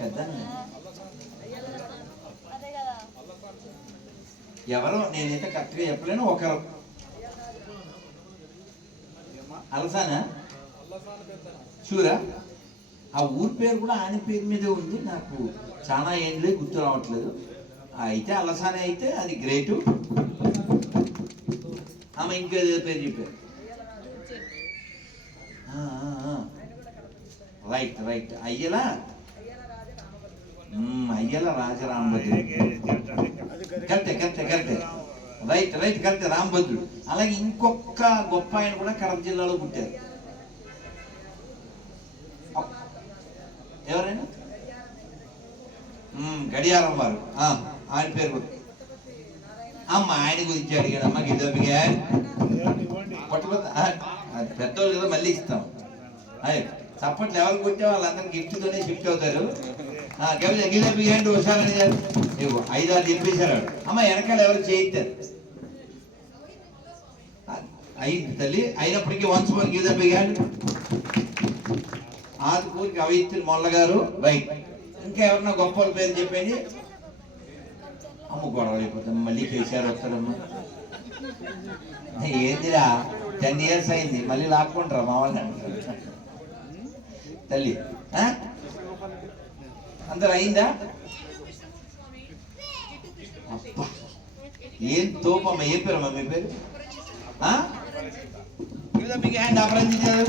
పెద్ద ఎవరో నేనైతే కరెక్ట్గా చెప్పలేను. ఒకరు అలసానా చూరా, ఆ ఊరి పేరు కూడా ఆయన పేరు మీదే ఉంది. నాకు చాలా ఏండ్లే గుర్తు రావట్లేదు. అయితే అలసానే అయితే అది గ్రేటు. ఆమె ఇంకే పేరు చెప్పారు. Right right. అయ్యల రాజరాంబద్రుడు. కరెక్టే కరెక్టే కరెక్టే. రైట్ రైట్ కరెక్టే, రాంభద్రుడు. అలాగే ఇంకొక గొప్ప ఆయన కూడా కడప జిల్లాలో పుట్టారు. ఎవరైనా గడియారం వారు, ఆయన పేరు కూడా అమ్మ. ఆయన గురించి అడిగాడమ్మా గిద్దోపిగా పట్టుకోతా. పెద్దోళ్ళు కదా, మళ్ళీ ఇస్తాం. అయ్యి చప్పట్లు ఎవరు కొట్టే వాళ్ళందరూ గిఫ్ట్తోనే షిఫ్ట్ అవుతారు. గిద్దోపిగా అంటే హుషారని 5-6 చెప్పేశారు. అమ్మ వెనకాల ఎవరు చేయిస్తారు అయింది తల్లి. అయినప్పటికీ వన్స్ మోర్ గిద్దోపిగా ఆదిపూరికి అవిత్తులు మొల్లగారు. రైట్. ఇంకా ఎవరన్నా గొప్ప పేరు చెప్పండి. అమ్మ గొడవ అయిపోతాం, మళ్ళీ కేసీఆర్ వస్తాడమ్మా. ఏందిరా 10 years అయింది, మళ్ళీ లాక్కుంటారా మా వాళ్ళని అంటారు తల్లి. అందరు అయిందా? అబ్బా ఏం తోపమ్మ. ఏం పేరమ్మా మీ పేరు? మీకు హ్యాండ్ అపరంజించారు.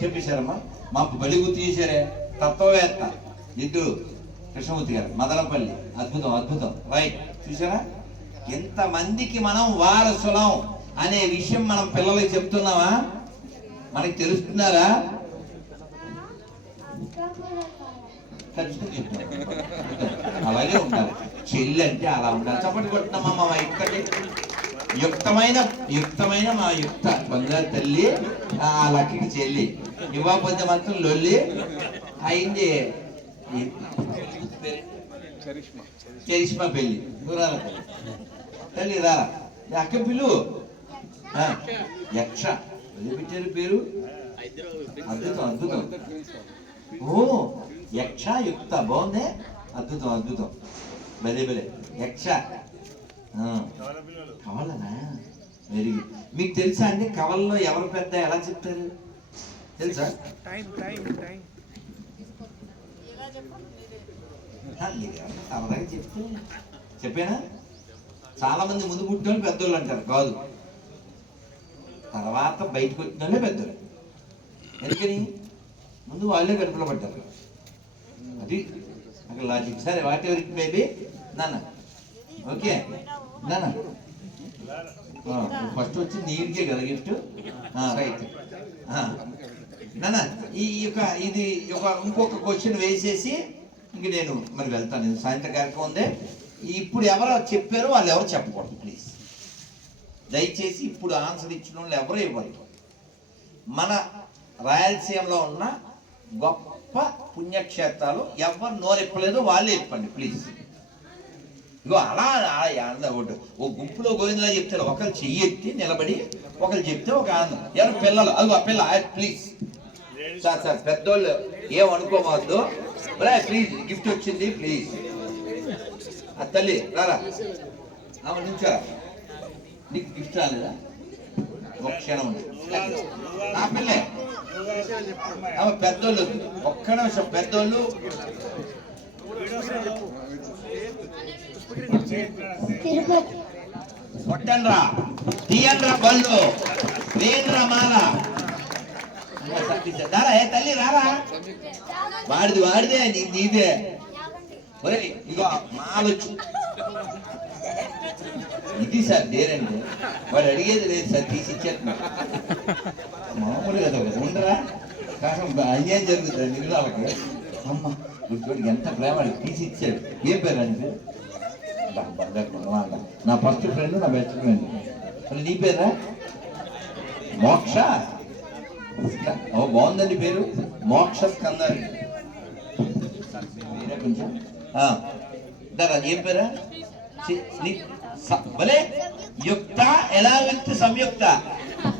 చెప్పేశారమ్మా. మాకు బలి గుర్తు చేశారే. తత్వవేత్త ఇటు కృష్ణమూర్తి గారు, మదనపల్లి. అద్భుతం అద్భుతం. రైట్. చూసారా ఎంతమందికి మనం వారసులం అనే విషయం మనం పిల్లలకి చెప్తున్నావా? మనకి తెలుస్తున్నారా? అలాగే ఉండాలి. చెల్లి అంటే అలా ఉండాలి. చప్పటి కొట్టినామా మా ఇక్కడి యుక్తమైన మా యుక్త బంగారు తల్లి, ఆ లక్కకి చెల్లి. ఇవ్వకపోతే మాత్రం లొల్లి అయింది. చరిష్మా పెళ్ళి. దూరాల తల్లి రారా అక్క పిల్లు. యక్ష పెట్టారు పేరు. అద్భుతం అద్భుతం. ఓ యక్ష యుక్త బాగుందే. అద్భుతం అద్భుతం. బలే బలే. యక్ష కవలనా? Very good. మీకు తెలుసా అండి కవల్లో ఎవరు పెద్ద ఎలా చెప్తారు తెలుసా? సరదాగా చెప్తే చెప్పానా? చాలా మంది ముందు పుట్టిన పెద్దోళ్ళు అంటారు. కాదు, తర్వాత బయటకు వచ్చిన పెద్దోళ్ళు. ఎందుకని? ముందు వాళ్ళే కడుపులో పడ్డారు. అది అక్కడ లాజిక్. సరే what ever it may be నాన్న. ఓకే నాన్న ఫస్ట్ వచ్చి నీట్గా కదా గిఫ్ట్. రైట్ నాన్న, ఈ యొక్క ఇది ఇంకొక క్వశ్చన్ వేసేసి ఇంక నేను మరి వెళ్తాను. సాయంత్రం కార్యక్రమం ఉంది. ఇప్పుడు ఎవరు చెప్పారో వాళ్ళు ఎవరు చెప్పకూడదు ప్లీజ్. దయచేసి ఇప్పుడు ఆన్సర్ ఇచ్చిన వాళ్ళు ఎవరు ఇవ్వాలి. మన రాయలసీమలో ఉన్న గొప్ప పుణ్యక్షేత్రాలు ఎవరు నోరెప్పలేదో వాళ్ళే చెప్పండి ప్లీజ్. ఇగో అలా ఓ గుంపులో గోవిందలా చెప్తారు. ఒకరు చెయ్యి నిలబడి ఒకరు చెప్తే ఒక ఆనందం. ఎవరు పిల్లలు అదిగో ఆ పిల్ల ప్లీజ్. సార్ పెద్దోళ్ళు ఏమనుకోవద్దు ప్లీజ్. గిఫ్ట్ వచ్చింది ప్లీజ్. ఆ తల్లి రారా నుంచారా, నీకు గిఫ్ట్ రాలేదా? ఒక క్షణం ఆ పిల్లే పెద్దోళ్ళు. ఒక్క నిమిషం పెద్దోళ్ళు కొట్టండ్రా, తీయండ్రా బళ్ళు, వేయండ్రా మాల. దారా ఏ తల్లి రారా, వాడిదే నీదే. ఒరే ఇగో మాలొచ్చు. ఇది సార్ దేరండి, వాడు అడిగేది లేదు సార్, తీసి ఇచ్చేస్తున్నా. మామూలు కదా ఉండరా, కాక అన్యాయం జరుగుతుంది మిగతాలకి. అమ్మ గుర్తుపెట్టి ఎంత ప్రేమ, తీసి ఇచ్చాడు. ఏం పేరు అంటే నా ఫస్ట్ ఫ్రెండ్, నా బెస్ట్ ఫ్రెండ్. నీ పేరా? మోక్ష. బాగుందండి పేరు, మోక్ష స్కందారెడ్డి. కొంచెం దారా ఏం పేరా? భలే యుక్త ఎలా వ్యక్తి సంయుక్త.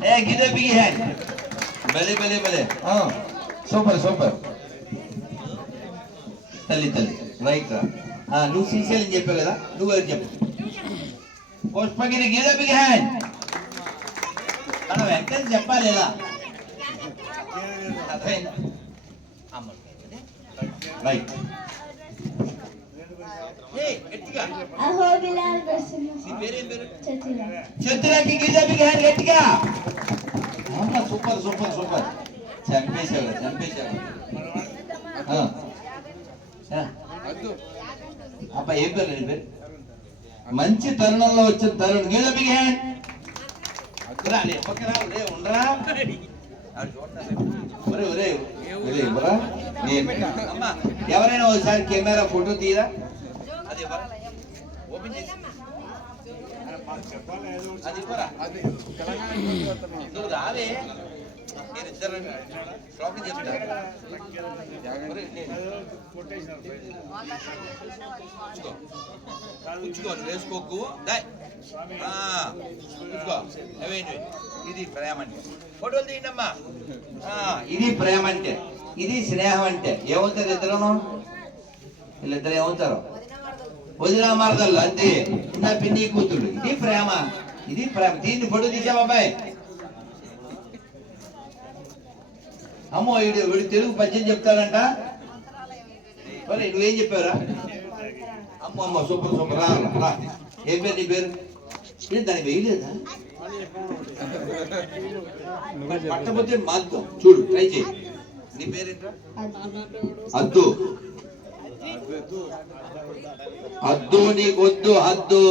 ఏ గిదే బిగి హ్యాండ్. భలే భలే భలే సూపర్ సూపర్. తల్లి రైట్ రా. నువ్వు శ్రీశైలం చెప్పావు కదా, నువ్వు ఎవరు చెప్పు. పుష్పగిరి గిదే బిగి హ్యాండ్. మనం వెంటనే చెప్పాలి ఎలా. రైట్. చతురాకి గట్టిగా. Super super super. చంపేశావు. అబ్బా ఏం పేరు నీ పేరు? మంచి తరుణంలో వచ్చిన తరుణ్ గీత బిగ్ హ్యాండ్. ఉండరా ఎవరైనా ఒకసారి కెమెరా ఫోటో తీయరా. అది ఓపెన్ చేసి అది నువ్వు రావే, నేను ఇద్దరు షాపింగ్ చెప్తాను. వేసుకోకు. ఇది ప్రేమ అంటే. ఫోటోలు తీయండమ్మా. ఇది ప్రేమ అంటే, ఇది స్నేహం అంటే. ఏమవుతారు ఇద్దరును? వీళ్ళిద్దరు ఏమవుతారు? వదిన మరదళ్ళు అంతే. నా పిన్ని కూతురు. ఇది ప్రేమ, ఇది ప్రేమ. దీన్ని ఫోటో తీసా బాబాయ్. అమ్మో వీడు తెలుగు పద్యం చెప్తాడంట. మరి నువ్వేం చెప్పావురా? అమ్మ సూపర్ సూపర్. రా. ఏం పేరు నీ పేరు? దాన్ని వేయలేదా? పట్టపోతే మాద్దాం. చూడు, ట్రై చేయి. నీ పేరేంట్రా? అద్దు. అద్దు నీకొద్దు అద్దు,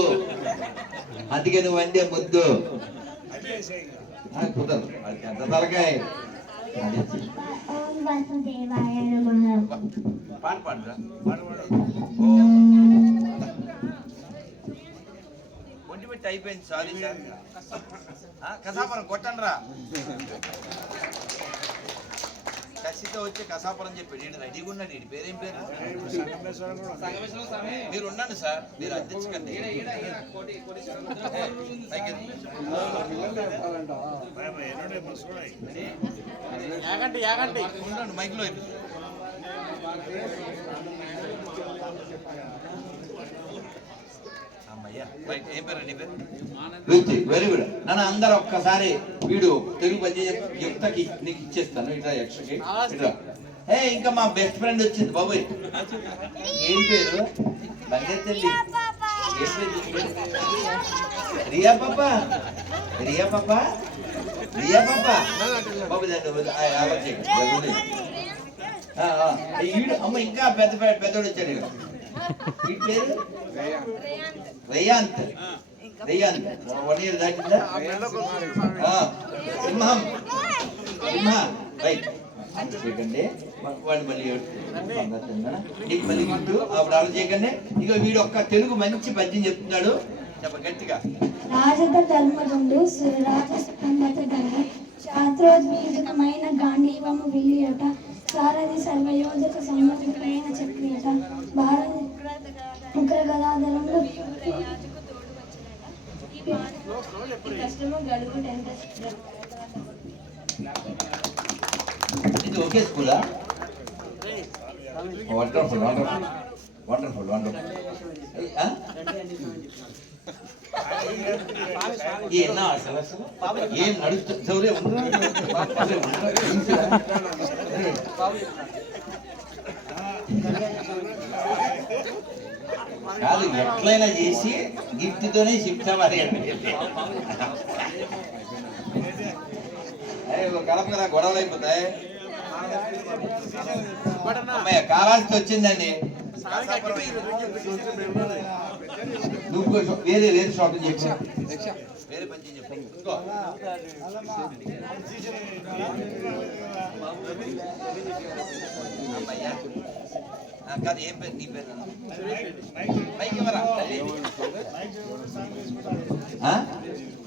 అందుకే నువ్వు అంటే ముద్దు. కుదరదు ఎంత తలకాయ. పాట పాడరా. ఒంటి పెట్టి అయిపోయింది. Sorry sir. కసాపురం కొట్టండి రా. కసితో వచ్చి కసాపురం చెప్పాడు. రెడీగా ఉన్నాడు. వీడి పేరేం పేరు? మీరు ఉండండి సార్, మీరు అందించకండి. ఉండండి మైక్ లో. Very good. నన్ను అందరూ ఒక్కసారి వీడు తెలుగు పద్యం యుక్తకి నీకు ఇచ్చేస్తాను. ఇట్లా యక్షకి ఇట్లా. ఇంకా మా బెస్ట్ ఫ్రెండ్ వచ్చింది బాబోయ్. ఏం పేరు? బంగెత్తండి. ఏం పేరు? రియా పాప. రియా పాప. రియా పాప బాబు ఈడు. అమ్మ ఇంకా పెద్దోడు వచ్చాడు. ఈ పేరు రేయాంత్. దెయ్యాన్ని 1 year దాటిందా? సింహం రైట్ చేయకండి. వాడు మళ్ళీ నీకు మళ్ళీ గిట్టు అప్పుడు అలా చేయకండి. ఇక వీడు ఒక్క తెలుగు మంచి పద్యం చెప్తున్నాడు, చెప్ప గట్టిగా. రాజత ధర్మదుండు రాజస్కందతగని శాస్త్రోద్వీజకమైన గాంధీవము విలియట సారథి సర్వయోజక సంవత్సరమైన చక్రియట భారత ఉగ్ర గదాధరుడు కష్టము గడుపు ఇది ఒకే స్కూలా? Wonderful wonderful wonderful wonderful. ఏం నడుస్తుంది కాదు, ఎట్లయినా చేసి గిఫ్ట్తోనే చెప్తామని కడప కదా గొడవలు అయిపోతాయి. అమ్మాయి కావాల్సి వచ్చిందండి. నువ్వు వేరే వేరే షాప్ చెప్పు, వేరే పని చెప్పు. కాదు ఏం పేరు నీ పేరు?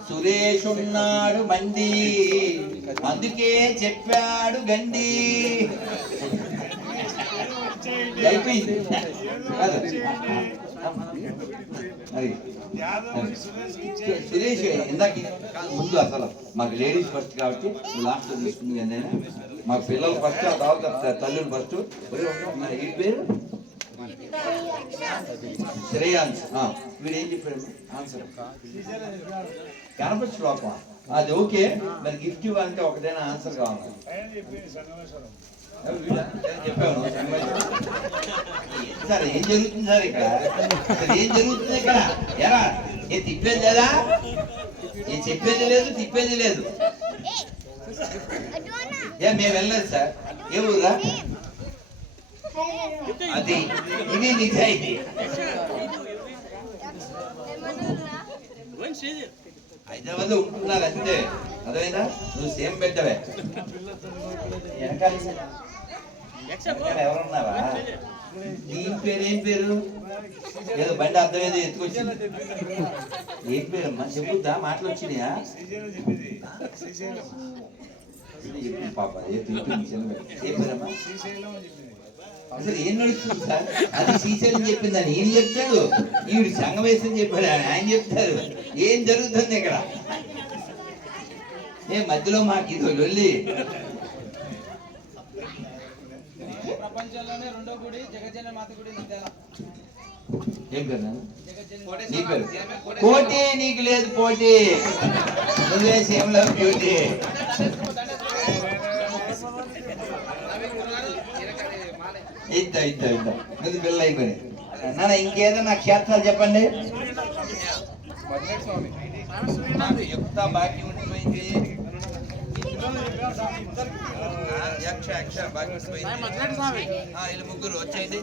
సురేష్ ఉన్నాడు మండి అందుకే చెప్పాడు గండి. అయిపోయింది సురేష్. ఇందాక ముందు అసలు మాకు లేడీస్ ఫస్ట్ కాబట్టి లాస్ట్ తీసుకుంది కానీ నేను మాకు పిల్లలు ఫస్ట్, ఆ తర్వాత తల్లులు ఫస్ట్. ఈ పేరు శ్రేయాన్స్. వీడు ఏం చెప్పాడు ఆన్సర్? గణపతి శ్లోకం. అది ఓకే, మరి గిఫ్ట్ ఇవ్వాలంటే ఒకటైనా ఆన్సర్ కావాలి. చెప్పాను సార్. ఏం జరుగుతుంది సార్ ఇక్కడ? ఏం జరుగుతుంది ఇక్కడ? ఎలా ఏ తిప్పేది లేదా? ఏ చెప్పేది లేదు, తిప్పేది లేదు. మేము వెళ్ళలేదు సార్. ఏ ఊరా? అది ఇది నిజాయితీ. హైదరాబాద్ లో ఉంటున్నారు అంతే, అదేనా? నువ్వు సేమ్ పెట్టవే. ఎవరున్నారా? దీని పేరు ఏం పేరు? ఏదో బండి అర్థం ఏదో ఎత్తుకొచ్చింది. ఏం పేరమ్మా చెప్పుద్దా? మాటలు వచ్చినాయా? పాప ఏ పేరమ్మా? అసలు ఏం నడుస్తుంది సార్? అది శ్రీశైలం చెప్పిందని ఈయన చెప్తాడు, ఈవిడ సంగమేశం చెప్పాడు ఆయన చెప్తారు. ఏం జరుగుతుంది ఇక్కడ? ఏ మధ్యలో మాకు ఇది వెళ్ళి ప్రపంచంలోనే రెండో గుడి జగజ్జన మాత గుడి. ఏం పేరు? నీ పేరు? పోటీ నీకు లేదు, పోటీ నువ్వే సేమ్ లవ్ బ్యూటీ. ఇద్దా ఇద్దా ఇద్దా ముందు పిల్లలు అయిపోయినాయి. నాన్న ఇంకేదన్నా క్షేత్రాలు చెప్పండి. నాకు యుక్త బాకీ ఉండిపోయింది. వీళ్ళు ముగ్గురు వచ్చేయండి.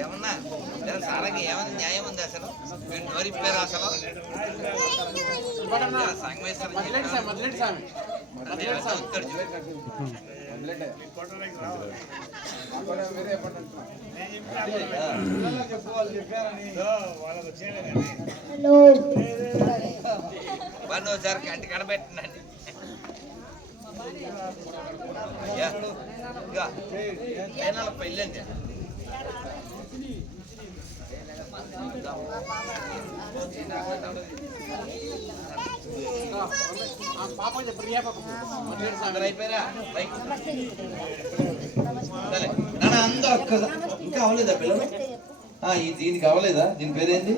ఏమన్నా సారాకి ఏమన్నా న్యాయం ఉంది అసలు? వీళ్ళు నోరిప్పారు అసలు. ఒకసారి కంటి కనబెట్టినండి. పెళ్ళండి అయిపోయారా? అందరూ ఇంకా అవ్వలేదా పిల్లలు? దీనికి అవ్వలేదా? దీని పేరేంది?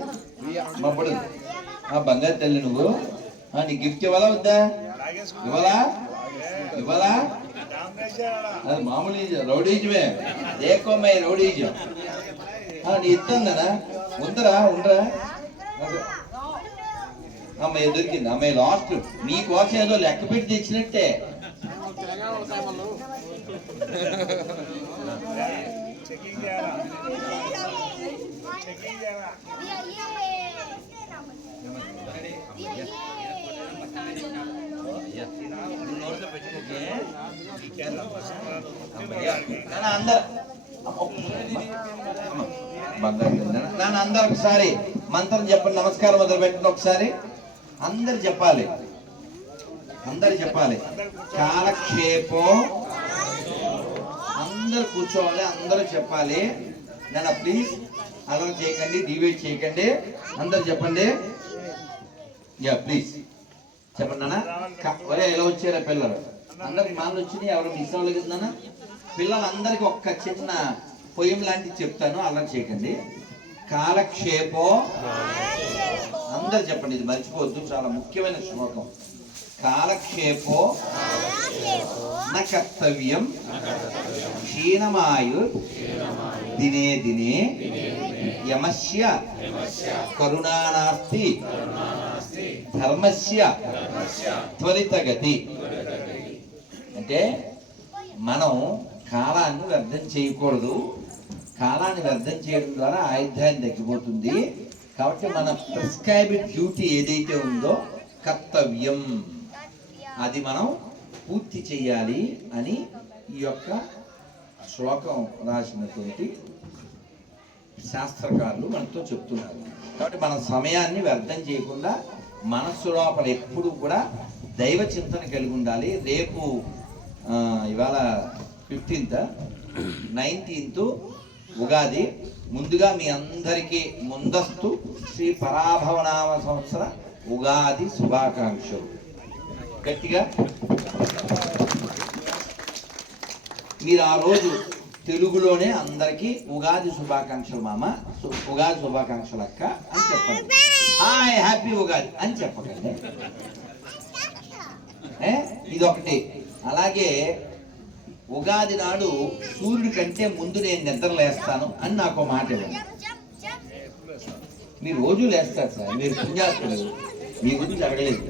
మా పడు బంగారు తల్లి. నువ్వు నీ గిఫ్ట్ ఇవ్వాలా వద్దా? ఇవ్వాలా ఇవ్వాలా? అది మామూలు రౌడీజమే, దేకోమ్మాయి రౌడీజం. నీ ఇస్తుందనా? ఉందరా ఉండరా? అమ్మాయి దొరికింది. అమ్మాయి లాస్ట్ నీ కోసం ఏదో లెక్క పెట్టి తెచ్చినట్టే. అందరు ఒకసారి మంత్రం చెప్పండి. నమస్కారం మొదలు పెట్టండి. ఒకసారి అందరు చెప్పాలి. కాలక్షేపం. అందరు కూర్చోవాలి. అందరూ చెప్పాలి. నాన్న ప్లీజ్ అలర్ట్ చేయకండి, డివైడ్ చేయకండి. అందరు చెప్పండి. యా ప్లీజ్ చెప్పండి నాన్న. ఒరే ఎలా వచ్చారా పిల్లలు? అందరికి మాలు వచ్చినాయి. ఎవరు మిస్ అవ్వలేదు నాన్న. పిల్లలందరికీ ఒక్క చిన్న పొయ్యం లాంటిది చెప్తాను, అలర్ట్ చేయకండి. కాలక్షేపో. అందరు చెప్పండి, ఇది మర్చిపోవద్దు, చాలా ముఖ్యమైన శ్లోకం. కాలక్షేపో న కర్తవ్యం క్షీణమాయు దినే దినే యమస్య కరుణానాస్తి ధర్మస్య త్వరితగతి. అంటే మనం కాలాన్ని వ్యర్థం చేయకూడదు. కాలాన్ని వ్యర్థం చేయడం ద్వారా ఆయుధాయం తగ్గిపోతుంది. కాబట్టి మన ప్రిస్క్రైబ్డ్ డ్యూటీ ఏదైతే ఉందో కర్తవ్యం, అది మనం పూర్తి చేయాలి అని ఈ యొక్క శ్లోకం రాసినటువంటి శాస్త్రకారులు మనతో చెప్తున్నారు. కాబట్టి మన సమయాన్ని వ్యర్థం చేయకుండా మనస్సు లోపల ఎప్పుడు కూడా దైవ చింతన కలిగి ఉండాలి. రేపు ఇవాళ 15th, 19th ఉగాది. ముందుగా మీ అందరికీ ముందస్తు శ్రీ పరాభవనామ సంవత్సర ఉగాది శుభాకాంక్షలు. గట్టిగా మీరు ఆ రోజు తెలుగులోనే అందరికీ ఉగాది శుభాకాంక్షలు మామ, ఉగాది శుభాకాంక్షలు అక్క అని చెప్పండి. హాయ్ హ్యాపీ ఉగాది అని చెప్పకండి. ఇదొకటి. అలాగే ఉగాది నాడు సూర్యుడి కంటే ముందు నేను నిద్ర లేస్తాను అని నాకు మాట ఇవ్వండి. మీరు రోజు లేస్తారు సార్, మీరు పుణ్యాత్ములు, మీ గురించి అడగలేదు.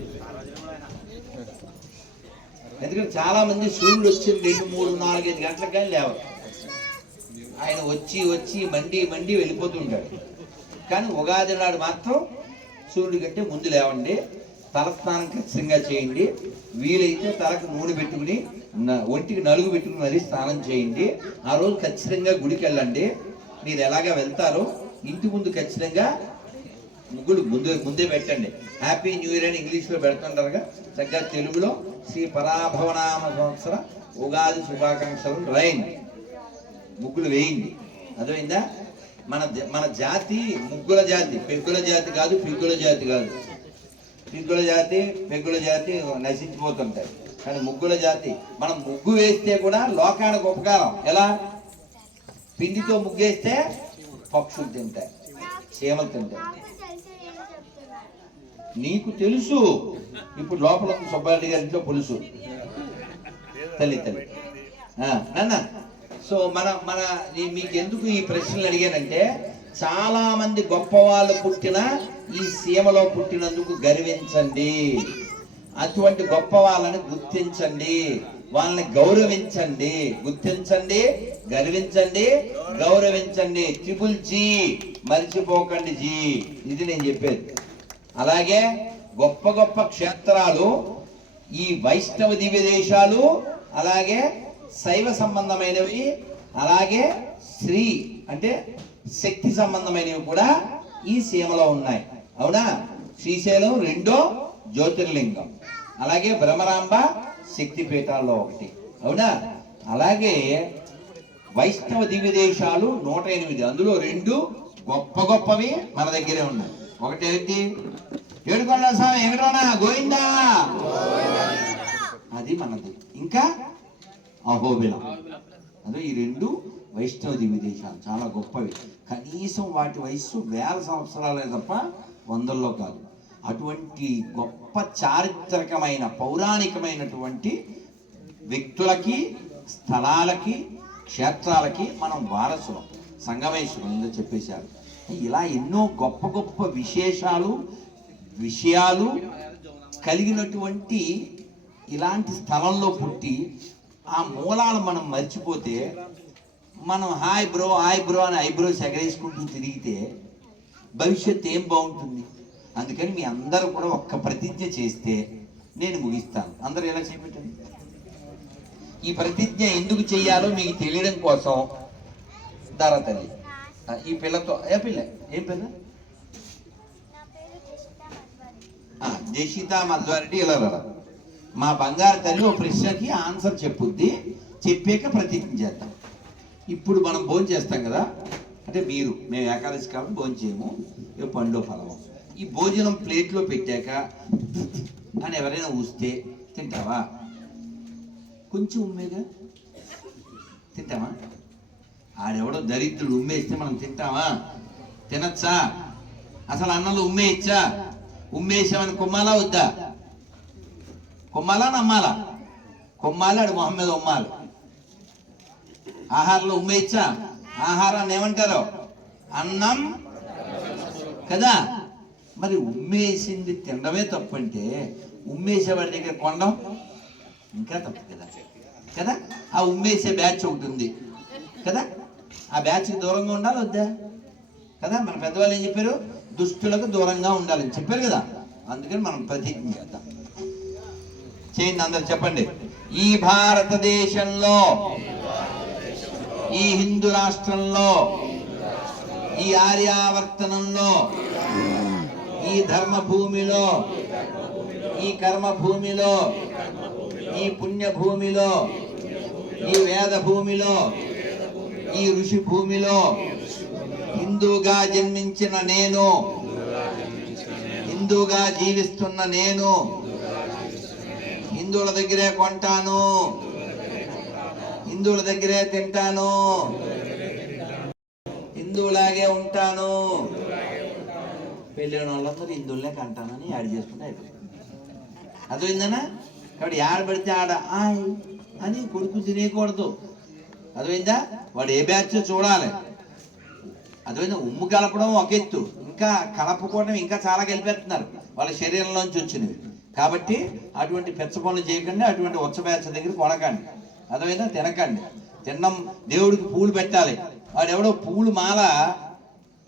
ఎందుకంటే చాలా మంది సూర్యుడు వచ్చి 2, 3, 4, 5 గంటలకు కానీ లేవరు. ఆయన వచ్చి మండి వెళ్ళిపోతుంటాడు. కానీ ఉగాది నాడు మాత్రం సూర్యుడి కంటే ముందు లేవండి. తలస్నానం ఖచ్చితంగా చేయండి. వీలైతే తలకు నూనె పెట్టుకుని ఒంటికి నలుగు పెట్టుకుని మరీ స్నానం చేయండి. ఆ రోజు ఖచ్చితంగా గుడికి వెళ్ళండి. మీరు ఎలాగా వెళ్తారో ఇంటి ముందు ఖచ్చితంగా ముగ్గులు ముందే పెట్టండి. హ్యాపీ న్యూ ఇయర్ అని ఇంగ్లీష్లో పెడుతుంటారుగా, చక్కగా తెలుగులో శ్రీ పరాభవనామ సంవత్సర ఉగాది శుభాకాంక్షలు రాయండి. ముగ్గులు వేయండి. అర్థమైందా? మన జాతి ముగ్గుల జాతి, పెగ్గుల జాతి కాదు, పిగ్గుల జాతి కాదు. పిగ్గుల జాతి పెగ్గుల జాతి నశించిపోతుంటాయి. కానీ ముగ్గుల జాతి, మనం ముగ్గు వేస్తే కూడా లోకానికి ఉపకారం. ఎలా? పిండితో ముగ్గేస్తే పక్షులు తింటాయి, చీమలు తింటాయి. నీకు తెలుసు. ఇప్పుడు లోపల సుబ్బారెడ్డి గారి ఇంట్లో పులుసు తల్లి నాన్న. సో మన మీకు ఎందుకు ఈ ప్రశ్నలు అడిగానంటే, చాలా మంది గొప్ప వాళ్ళు పుట్టిన ఈ సీమలో పుట్టినందుకు గర్వించండి. అటువంటి గొప్ప వాళ్ళని గుర్తించండి, వాళ్ళని గౌరవించండి. గుర్తించండి, గర్వించండి, గౌరవించండి. ట్రిపుల్ జీ మర్చిపోకండి. జీ ఇది నేను చెప్పేది. అలాగే గొప్ప గొప్ప క్షేత్రాలు, ఈ వైష్ణవ దివ్య దేశాలు, అలాగే శైవ సంబంధమైనవి, అలాగే శ్రీ అంటే శక్తి సంబంధమైనవి కూడా ఈ సీమలో ఉన్నాయి. అవునా? శ్రీశైలం 2వ జ్యోతిర్లింగం, అలాగే భ్రమరాంబ శక్తి పీఠాల్లో ఒకటి. అవునా? అలాగే వైష్ణవ దివ్య దేశాలు 108, అందులో 2 గొప్పవి మన దగ్గరే ఉన్నాయి. ఒకటేంటి? ఏడుకొండల స్వామి వెంకటరమణ గోవిందా, అది మనది. ఇంకా అహోబిలం, అదే. ఈ 2 వైష్ణవ దివ్య దేశాలు చాలా గొప్పవి. కనీసం వాటి వయస్సు 1000 సంవత్సరాలే తప్ప 100లో కాదు. అటువంటి గొప్ప చారిత్రకమైన పౌరాణికమైనటువంటి వ్యక్తులకి, స్థలాలకి, క్షేత్రాలకి మనం వారసులం. సంగమేశ్వరం ఏదో చెప్పేశారు. ఇలా ఎన్నో గొప్ప గొప్ప విషయాలు కలిగినటువంటి ఇలాంటి స్థలంలో పుట్టి ఆ మూలాలు మనం మర్చిపోతే, మనం హాయ్ బ్రో అని ఐబ్రోస్ ఎగరేసుకుంటూ తిరిగితే భవిష్యత్తు ఏం బాగుంటుంది? అందుకని మీ అందరూ కూడా ఒక్క ప్రతిజ్ఞ చేస్తే నేను ముగిస్తాను. అందరూ ఎలా చేపెట్టండి. ఈ ప్రతిజ్ఞ ఎందుకు చెయ్యాలో మీకు తెలియడం కోసం దారా తల్లి ఈ పిల్లతో ఏం పిల్ల జషిత మధ్వారెడ్డి ఇలా మా బంగారు తల్లి ఓ ప్రశ్నకి ఆన్సర్ చెప్పుద్ది, చెప్పాక ప్రతిజ్ఞ చేద్దాం. ఇప్పుడు మనం భోజనం చేస్తాం కదా, అంటే మేము ఏకాదశి కాబట్టి భోజనం చేయము, పండు ఫలము. ఈ భోజనం ప్లేట్లో పెట్టాక అని ఎవరైనా ఊస్తే తింటావా? కొంచెం ఉమ్మేగా తింటావా? ఆడెవడో దరిద్రుడు ఉమ్మేస్తే మనం తింటావా? తినచ్చా? అసలు అన్నంలో ఉమ్మేయచ్చా? ఉమ్మేసామని కొమ్మాలా వద్దా? కొమ్మాలా నమ్మాలా? కొమ్మాలి, ఆడు మొహం మీద ఉమ్మాలి. ఆహారంలో ఉమ్మేయచ్చా? ఆహారాన్ని ఏమంటారు? అన్నం కదా. మరి ఉమ్మేసింది తినడమే తప్పు అంటే ఉమ్మేసేవాడి దగ్గర కొనడం ఇంకా తప్పు కదా. కదా, ఆ ఉమ్మేసే బ్యాచ్ ఒకటి ఉంది కదా, ఆ బ్యాచ్కి దూరంగా ఉండాలి వద్దా? కదా, మన పెద్దవాళ్ళు ఏం చెప్పారు? దుష్టులకు దూరంగా ఉండాలని చెప్పారు కదా. అందుకని మనం ప్రతిజ్ఞ చేద్దాం. చేయండి అందరు చెప్పండి. ఈ భారతదేశంలో, ఈ హిందూ రాష్ట్రంలో, ఈ ఆర్యావర్తనంలో, ఈ ధర్మ భూమిలో, ఈ కర్మ భూమిలో, ఈ పుణ్య భూమిలో, ఈ వేద భూమిలో, ఈ ఋషి భూమిలో హిందూగా జన్మించిన నేను, హిందూగా జీవిస్తున్న నేను హిందువుల దగ్గరే కొంటాను, హిందువుల దగ్గరే తింటాను, హిందువులాగే ఉంటాను. పెళ్ళైన వాళ్ళందరూ హిందువులనే కంటానని యాడ్ చేసుకుంటే అయిపోయింది. అర్థమైందనా? కాబట్టి యాడ పడితే ఆడ ఆయ్ అని కొడుకు తినేయకూడదు. అర్థమైందా? వాడు ఏ బ్యాచ్ చూడాలి. అర్థమైందా? ఉమ్ము కలపడం ఒక ఎత్తు, ఇంకా కలపకోవడం ఇంకా చాలా కలిపేస్తున్నారు వాళ్ళ శరీరంలోంచి వచ్చినవి. కాబట్టి అటువంటి పెచ్చ పనులు చేయకండి, అటువంటి ఉచ్చ బ్యాచ్ దగ్గర కొనకండి. అర్థమైందా? తినకండి. తిన్నం దేవుడికి పూలు పెట్టాలి. వాడు ఎవడో పూలు మాల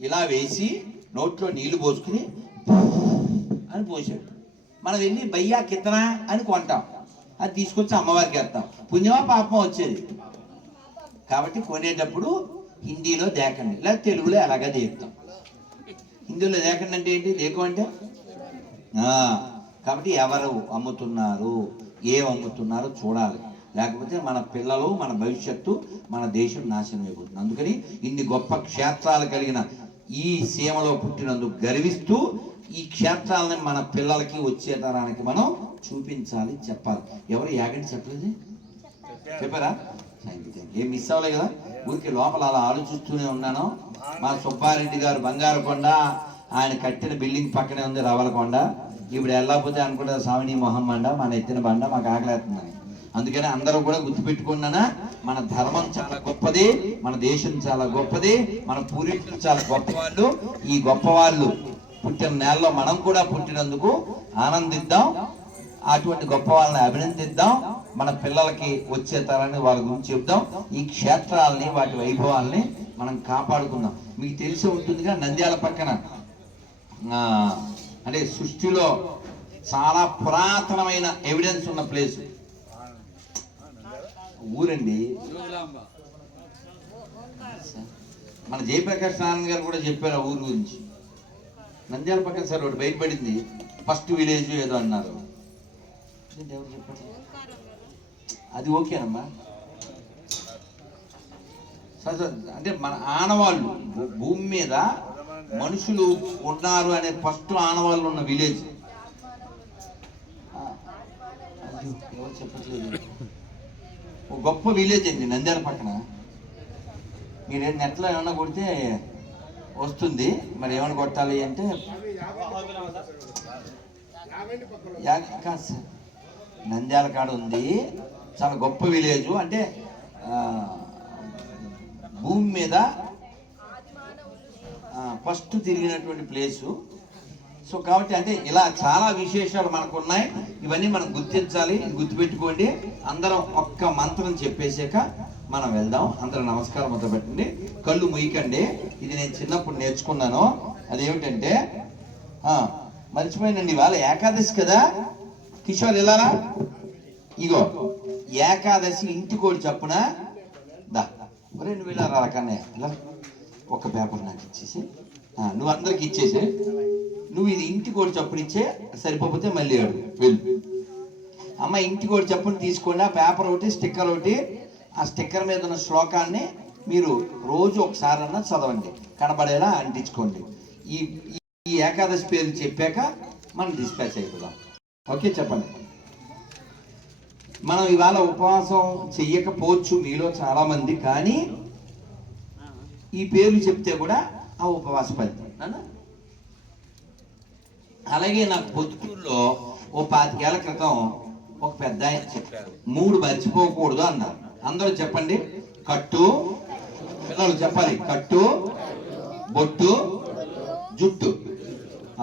ఇలా వేసి నోట్లో నీళ్లు పోసుకుని అని పోసాడు. మనం వెళ్ళి బయ్యా కిత్తనా అని కొంటాం, అది తీసుకొచ్చి అమ్మవారికి వేస్తాం. పుణ్యమా పాపమా వచ్చేది. కాబట్టి కొనేటప్పుడు హిందీలో దేకండి, లేదా తెలుగులో ఎలాగా దేకుతాం. హిందీలో దేకండి అంటే ఏంటి? దేకు అంటే కాబట్టి ఎవరు అమ్ముతున్నారు, ఏం అమ్ముతున్నారో చూడాలి. లేకపోతే మన పిల్లలు, మన భవిష్యత్తు, మన దేశం నాశనం అయిపోతుంది. అందుకని ఇన్ని గొప్ప క్షేత్రాలు కలిగిన ఈ సీమలో పుట్టినందుకు గర్విస్తూ ఈ క్షేత్రాలని మన పిల్లలకి వచ్చే తరానికి మనం చూపించాలి, చెప్పాలి. ఎవరు యాగంటి చెప్పలేదు? చెప్పారా? ఏం మిస్ అవ్వలే కదా. ఊరికి లోపల అలా ఆలోచిస్తూనే ఉన్నాను. మా సుబ్బారెడ్డి గారు బంగారకొండ, ఆయన కట్టిన బిల్డింగ్ పక్కనే ఉంది రవలకొండ. ఇప్పుడు వెళ్ళకపోతే అనుకుంటే సావణి మొహం బండ, మన ఎత్తిన బండ, మాకు ఆకలేస్తుందని. అందుకని అందరూ కూడా గుర్తుపెట్టుకున్నానా, మన ధర్మం చాలా గొప్పది, మన దేశం చాలా గొప్పది, మన పూర్వీకులు చాలా గొప్పవాళ్ళు. ఈ గొప్పవాళ్ళు పుట్టిన నేలలో మనం కూడా పుట్టినందుకు ఆనందిద్దాం, అటువంటి గొప్ప వాళ్ళని అభినందిద్దాం. మన పిల్లలకి వచ్చే తరాన్ని వాళ్ళ గురించి చెప్దాం. ఈ క్షేత్రాలని, వాటి వైభవాల్ని మనం కాపాడుకుందాం. మీకు తెలిసి ఉంటుందిగా, నంద్యాల పక్కన అంటే సృష్టిలో చాలా పురాతనమైన ఎవిడెన్స్ ఉన్న ప్లేస్ ఊరండి. మన జయప్రకాష్ నారాయణ గారు కూడా చెప్పారు ఆ ఊరు గురించి. నంద్యాల పక్కన సార్ ఒకటి బయటపడింది, ఫస్ట్ విలేజ్ ఏదో అన్నారు. ఎవరు చెప్పారు? అది ఓకేనమ్మా. అంటే మన ఆనవాళ్ళు, భూమి మీద మనుషులు ఉన్నారు అనే ఫస్ట్ ఆనవాళ్ళు ఉన్న విలేజ్. ఎవరు చెప్పట్లేదు. ఒక గొప్ప విలేజ్ అండి నంద్యాల పక్కన. మీరు నెట్లో ఏమన్నా కొడితే వస్తుంది. మరి ఏమైనా కొట్టాలి అంటే నంద్యాల కాడ ఉంది, చాలా గొప్ప విలేజ్. అంటే భూమి మీద ఫస్ట్ తిరిగినటువంటి ప్లేసు. సో కాబట్టి అంటే ఇలా చాలా విశేషాలు మనకు ఉన్నాయి. ఇవన్నీ మనం గుర్తించాలి, గుర్తుపెట్టుకోండి. అందరం ఒక్క మంత్రం చెప్పేసాక మనం వెళ్దాం. అందరం నమస్కారం మొదలు పెట్టండి, కళ్ళు ముయ్యకండి. ఇది నేను చిన్నప్పుడు నేర్చుకున్నాను. అదేమిటంటే మర్చిపోయినండి, ఇవాళ ఏకాదశి కదా. కిషోర్ ఇలారా, ఇగో ఏకాదశి ఇంటికోటి చప్పున దా. ఒరే నువ్వు ఇలా రా కన్నయ్య, ఇలా ఒక పేపర్ నాకు ఇచ్చేసి, నువ్వు అందరికి ఇచ్చేసి, నువ్వు ఇది ఇంటికోటి చప్పున ఇచ్చే, సరిపోతే మళ్ళీ వెళ్ళు. అమ్మ ఇంటికోటి చప్పున తీసుకోండి, ఆ పేపర్ ఒకటి స్టిక్కర్ ఒకటి, ఆ స్టిక్కర్ మీద ఉన్న శ్లోకాన్ని మీరు రోజు ఒకసారన్నా చదవండి, కనబడేలా అంటించుకోండి. ఈ ఈ ఏకాదశి పేరు చెప్పాక మనం డిస్పాచ్ అయిపోదాం. ఓకే చెప్పండి. మనం ఇవాళ ఉపవాసం చెయ్యకపోవచ్చు మీలో చాలా మంది, కానీ ఈ పేర్లు చెప్తే కూడా ఆ ఉపవాస ఫలితం. అలాగే నాకు పొద్దుటూరులో ఓ 25 ఏళ్ల క్రితం ఒక పెద్ద ఆయన చెప్పారు, 3 మర్చిపోకూడదు అన్నారు. అందరూ చెప్పండి. కట్టు, పిల్లలు చెప్పాలి, కట్టు, బొట్టు, జుట్టు.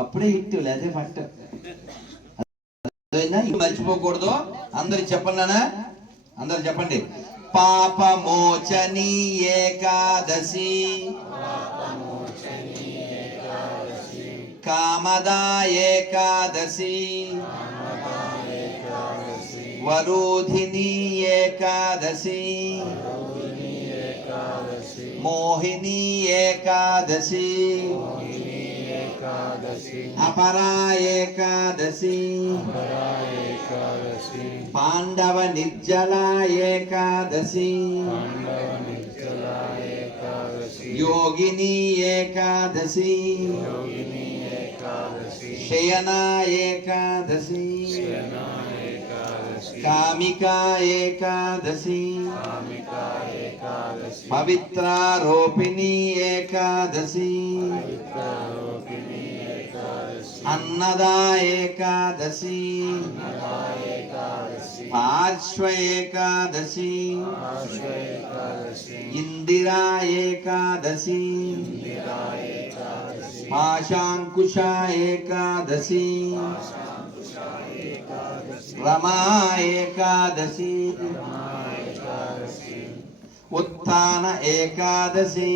అప్పుడే ఇట్టు లేదా ఫట్. మర్చిపోకూడదు. అందరు చెప్పండి నాన్న, అందరు చెప్పండి. పాపమోచని ఏకాదశి, కామదా ఏకాదశి, వరోధిని ఏకాదశి, మోహిని ఏకాదశి, అపరా ఏకాదశి, పాండవ నిర్జల ఏకాదశి, యోగిని ఏకాదశి, శయన ఏకాదశి, కామికా ఏకాదశి, పవిత్రారోపిణి ఏకాదశి, అన్నదా ఏకాదశి, పార్శ్వ ఏకాదశి, ఇందిరా ఏకాదశి, పాశాంకుశ ఏకాదశి, రమా ఏకాదశి, ఉత్థాన ఏకాదశి,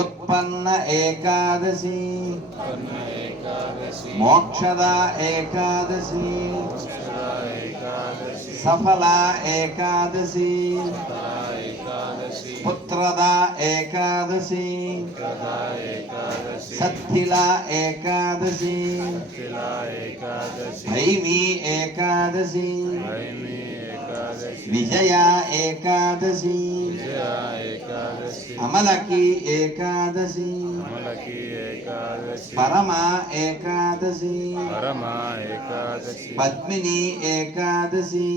ఉత్పన్న ఏకాదశి, మోక్షద ఏకాదశి, సఫల ఏకాదశి, పుత్రద ఏకాదశి, సత్థిల ఏకాదశి, భైమి ఏకాదశి, విజయ ఏకాదశి, అమలకి ఏకాదశి, పరమ ఏకాదశి, పద్మిని ఏకాదశి.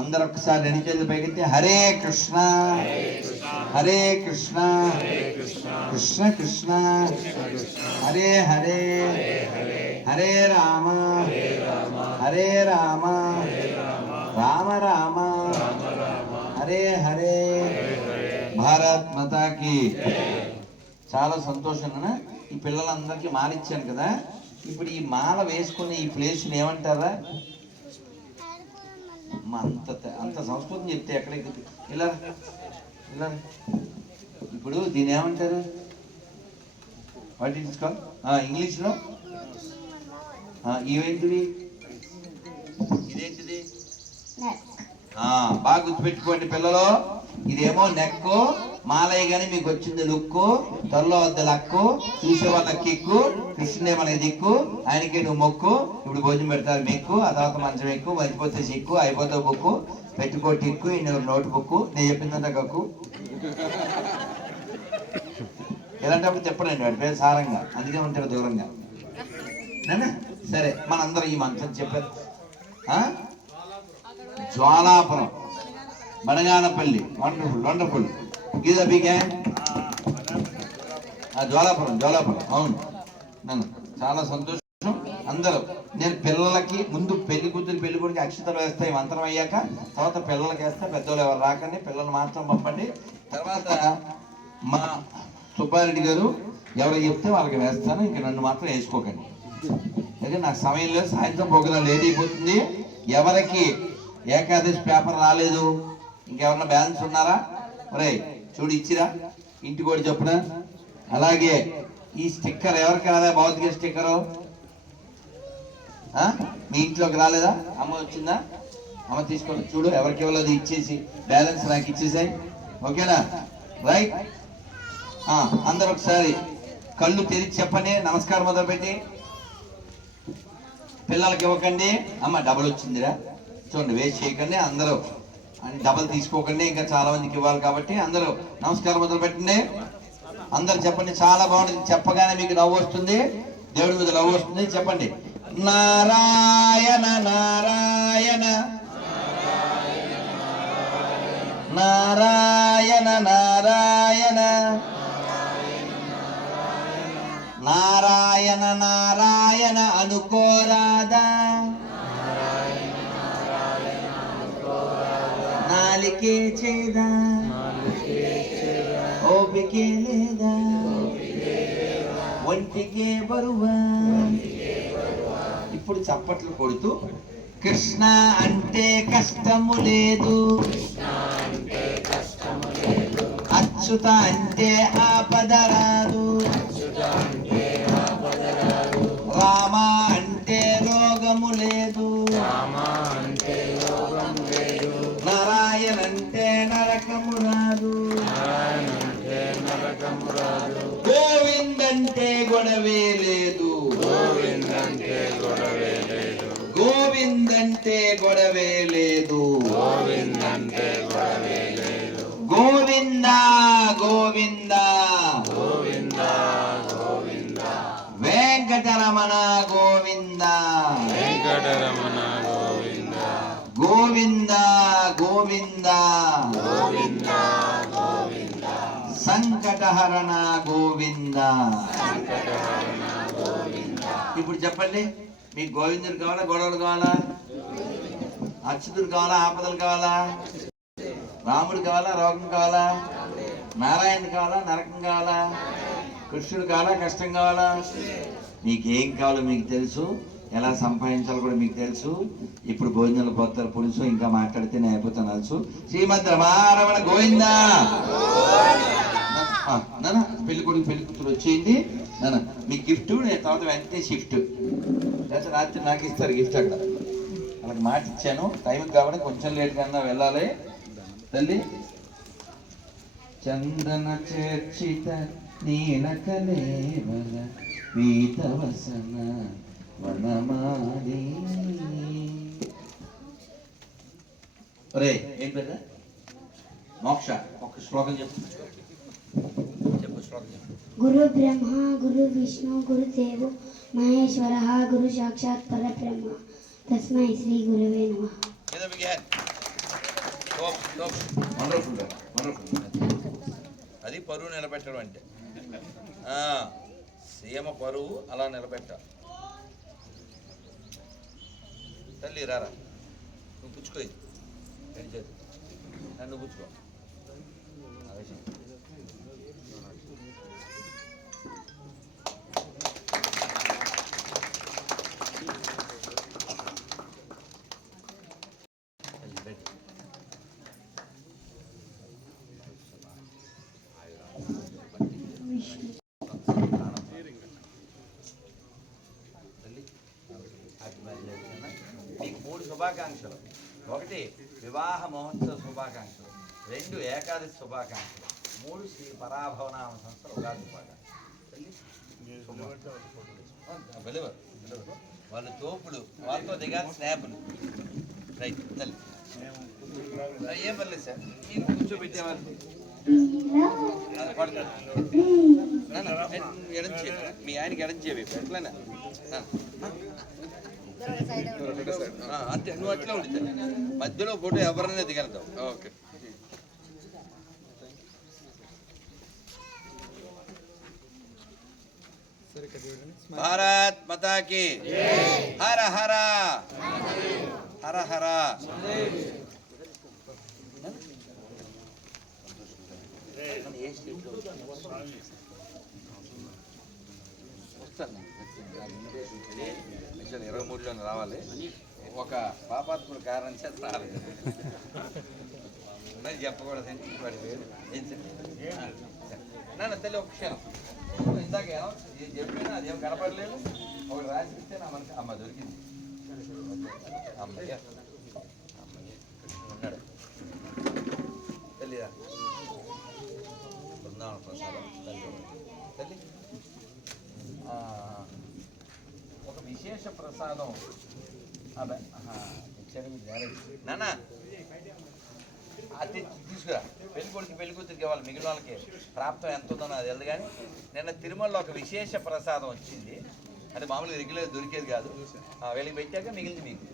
అందరూ ఒకసారి 2 చేతులు పైకెత్తి హరే కృష్ణ హరే కృష్ణ కృష్ణ కృష్ణ హరే హరే హరే రామ హరే రామ రామ రామ హరే హరే. భారత్ మాతాకి. చాలా సంతోషంగా ఈ పిల్లలందరికీ మాల ఇచ్చాను కదా. ఇప్పుడు ఈ మాల వేసుకుని ఈ ప్లేస్ని ఏమంటారా? అంత అంత సంస్కృతం చెప్తే ఎక్కడికి ఇలా ఇలా. ఇప్పుడు దీన్ని ఏమంటారు? వాట్ ఇట్ ఇస్ కాల్డ్ ఇంగ్లీష్లో? ఇవేంటిది? ఇదేంటిది? బాగా గుర్తుపెట్టుకోండి పిల్లలు. ఇదేమో నెక్కు, మాలయ్య గాని మీకు వచ్చింది లుక్కు, త్వరలో వద్ద లక్కు, చూసే వాళ్ళకి కిక్కు, కృష్ణుడే మనకి దిక్కు, ఆయనకి నువ్వు మొక్కు. ఇప్పుడు భోజనం పెడతారు మెక్కు, ఆ తర్వాత మంచం ఎక్కు, మర్చిపోతే సిక్కు, అయిపోతే బుక్కు, పెట్టుకో టిక్కు, నోట్ బుక్కు, నేను చెప్పిందంతా కక్కు. ఇలాంటప్పుడు చెప్పడండి వాడి పేరు సారంగా, అందుకే ఉంటాడు దూరంగా. సరే మనందరం ఈ మంత్రం చెప్పారు. Jwalapuram, Banaganapalli, wonderful wonderful. గీత బిగా జ్వాలాపురం జ్వాలాపురం. అవును నన్ను చాలా సంతోషం. అందరూ నేను పిల్లలకి ముందు పెళ్లి కూతురు పెళ్లి కొడుకు అక్షతలు వేస్తాయి మంత్రం అయ్యాక, తర్వాత పిల్లలకి వేస్తా. పెద్దోళ్ళు ఎవరు రాకండి, పిల్లలు మాత్రం పంపండి. తర్వాత మా సుబ్బారెడ్డి గారు ఎవరు చెప్తే వాళ్ళకి వేస్తాను, ఇంక నన్ను మాత్రం వేసుకోకండి. అయితే నాకు సమయం లేదు, సాయంత్రం ప్రోగ్రాం లేట్ అయిపోతుంది. ఎవరికి ఏకాదశి పేపర్ రాలేదు, ఇంకెవరన్నా బ్యాలెన్స్ ఉన్నారా? ఒరే చూడు ఇచ్చిరా, ఇంటికి కూడా చొప్పున. అలాగే ఈ స్టిక్కర్ ఎవరికి రాదా? భౌతిక స్టిక్కరు మీ ఇంట్లోకి రాలేదా? అమ్మ వచ్చిందా? అమ్మ తీసుకొని చూడు, ఎవరికి ఇవ్వలేదు ఇచ్చేసి బ్యాలెన్స్ నాకు ఇచ్చేసాయి. ఓకేనా? రైట్. అందరు ఒకసారి కళ్ళు తెరిచి చెప్పండి. నమస్కారం మొదలుపెట్టి. పిల్లలకి ఇవ్వకండి. అమ్మ డబల్ వచ్చిందిరా, చూడండి, వేస్ట్ చేయకండి. అందరూ డబల్ తీసుకోకండి, ఇంకా చాలా మందికి ఇవ్వాలి కాబట్టి. అందరూ నమస్కారం మొదలు పెట్టండి. అందరు చెప్పండి. చాలా బాగుంటుంది. చెప్పగానే మీకు నవ్వు వస్తుంది, దేవుడి మీద నవ్వు వస్తుంది. చెప్పండి, నారాయణ నారాయణ నారాయణ నారాయణ నారాయణ నారాయణ అనుకోరాదా? నాలికే చేదా? ఓపికే లేదా? ఒంటికే బరువా? ఇప్పుడు చప్పట్లు కొడుతూ కృష్ణ అంటే కష్టము లేదు, అచ్యుత అంటే ఆపద రాదు, రామ అంటే రోగము లేదు, నారాయణ అంటే నరకము రాదు, గోవింద్ అంటే గొడవే లేదు, గోవింద్ అంటే గొడవే లేదు, గోవిందా గోవిందా వెంకటరమణ గోవిందా గోవిందా గోవిందా సంకటహరణ గోవిందా. ఇప్పుడు చెప్పండి, మీకు గోవిందుడు కావాలా, గొడవలు కావాలా? అచ్యుతుడు కావాలా, ఆపదలు కావాలా? రాముడు కావాలా, రోగం కావాలా? నారాయణ కావాలా, నరకం కావాలా? కృష్ణుడు కావాలా, కష్టం కావాలా? మీకేం కావాలో మీకు తెలుసు, ఎలా సంపాదించాలో కూడా మీకు తెలుసు. ఇప్పుడు భోజనాలు పోతారు పులుసు, ఇంకా మాట్లాడితే నేను అయిపోతాను తెలుసు. శ్రీమద్ రమారమణ గోవిందా. నాన్న పెళ్లి కొడుకు పెళ్లి కూతురు వచ్చేయండి. నాన్న మీ గిఫ్ట్ నేను తర్వాత వెంటనే షిఫ్ట్, లేకపోతే రాత్రి నాకు ఇస్తారు గిఫ్ట్. అక్కడ వాళ్ళకి మాట ఇచ్చాను, టైంకి కాబట్టి కొంచెం లేట్ కన్నా వెళ్ళాలి. తల్లి చందన చర్చిత నీలకలేవల వీతవసన వనమాలి. ఒరే ఏం పెద్ద మోక్ష, ఒక శ్లోకం చెప్పు. గురు బ్రహ్మ గురు విష్ణు గురు దేవో మహేశ్వర గురు సాక్షాత్ పరబ్రహ్మ తస్మై శ్రీ గురవే నమః. అది పరువు నిలబెట్టడం అంటే. సీమ పరువు అలా నిలబెట్టాలి. తల్లి రారా, నువ్వు పుచ్చుకో, నన్ను పుచ్చుకో. మీకు 3 శుభాకాంక్షలు. 1 వివాహ మహోత్సవ శుభాకాంక్షలు, 2 ఏకాదశి శుభాకాంక్షలు, 3 శ్రీ పరాభవనామ సంస్థ ఉగాది శుభాకాంక్షలు. వాళ్ళు తోపులు, వాళ్ళతో దిగాలి స్నాపులు. రైట్ తల్లి, ఏం పర్లేదు సార్, కూర్చోబెట్టేవాళ్ళు మీ ఆయనకి ఎడంచేవి ఎట్లనా అంతే. నువ్వు అట్లా ఉండితే మధ్యలో ఫోటో ఎవరైనా దిగలుగుతావు. ఓకే. భారత్ మాతాకి హర హర హర హర. వస్తాను 23లో రావాలి. ఒక పాపాత్ముల కారణం చేత రాలేదు. చెప్పకూడదండి వాడి పేరు. నాన్న తల్లి ఒక క్షణం ఇందాక చెప్పినా అదేం కనపడలేదు ఒకటి రాసి ఇస్తే నా మనకి అమ్మ దొరికింది అమ్మయ్య ఉన్నాడు తల్లిరా బృందావన ప్రసాదం తల్లి ఒక విశేష ప్రసాదం నాన్న అది తీసుకురా పెళ్లి కొడుకు పెళ్లి కూతురికి ఇవ్వాలి మిగిలిన వాళ్ళకి ప్రాప్తం ఎంత ఉందో నాకు తెలియదు కానీ నిన్న తిరుమలలో ఒక విశేష ప్రసాదం వచ్చింది అది మామూలుగా రెగ్యులర్ దొరికేది కాదు వెళ్ళి పెట్టాక మిగిలింది మీకు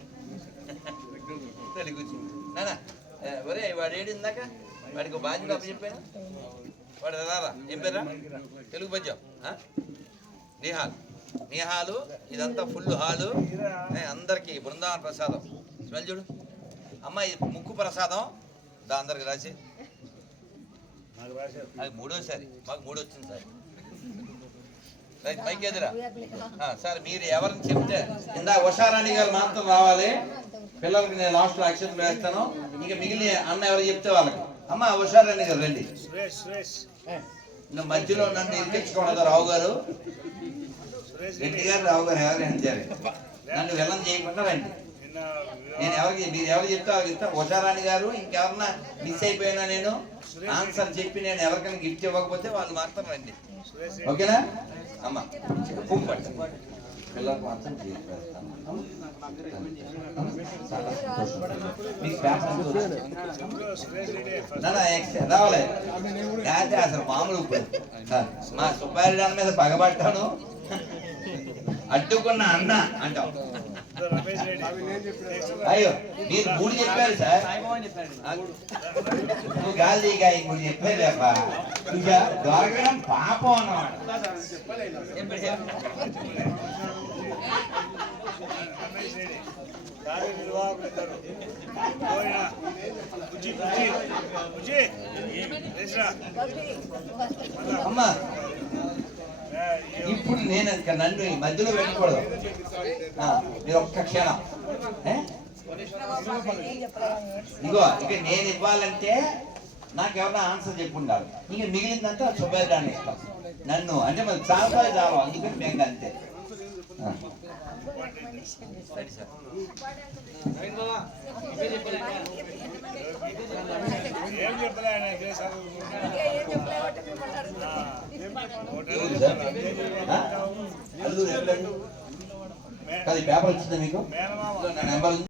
పెళ్లి కూర్చుంది నాన్న ఒరే వాడు ఏడు ఇందాక వాడికి బాధ్యత అప్పచెప్పాను వాడు రారా ఏం పేరా తెలుగు పద్యం నిహాలు ఇదంతా ఫుల్ హాలు అందరికి బృందావన ప్రసాదం స్మెల్ చూడు అమ్మ ఇది ముక్కు ప్రసాదం దా అందరికి రాసి అది మూడోసారి మాకు మూడు వచ్చింది సార్ రైట్ పైకి ఎదురా సార్ మీరు ఎవరిని చెప్తే ఇందాక ఉషారాణి గారు మాత్రం రావాలి పిల్లలకి నేను లాస్ట్లో అక్షంతలు వేస్తాను ఇంకా మిగిలిన అన్న ఎవరు చెప్తే వాళ్ళకి అమ్మ ఉషారాణి గారు రండి ఇంకా మధ్యలో నన్ను ఇరికించుకోవడం రావు గారు రెడ్డి గారు రావు గారు ఎవరైనా సరే నన్ను వెళ్ళం చేయకుండా రండి నేను ఎవరికి మీరు ఎవరు చెప్తే వాళ్ళకి ఇస్తా ఉషారాణి గారు ఇంకెవరన్నా మిస్ అయిపోయినా నేను ఆన్సర్ చెప్పి నేను ఎవరికైనా గిఫ్ట్ ఇవ్వకపోతే వాళ్ళు మాత్రం రండి ఓకేనా అమ్మ పువ్వు పట్టు పిల్లలకు మాత్రం రావాలి లేకపోతే అసలు మామూలు మా సుబ్బారెడ్డి మీద పగబట్టాను అడ్డుకున్న అన్న అంటాం అయ్యో మీరు మూడు చెప్పారు సార్ నువ్వు గాలి మూడు చెప్పారు లేపా ఇంకా దొరకడం పాపం అన్నమాట అమ్మా ఇప్పుడు నేను నన్ను మధ్యలో పెట్టకూడదు మీరు ఒక్క క్షణం ఇగో ఇక నేను ఇవ్వాలంటే నాకు ఎవరైనా ఆన్సర్ చెప్పుండాలి ఇక మిగిలిందంతా శుభ్రాన్ని ఇస్తాం నన్ను అంటే మరి చాలా చాలా అందుకని మేము అంతే పేపర్ వచ్చిందా మీకు నెంబర్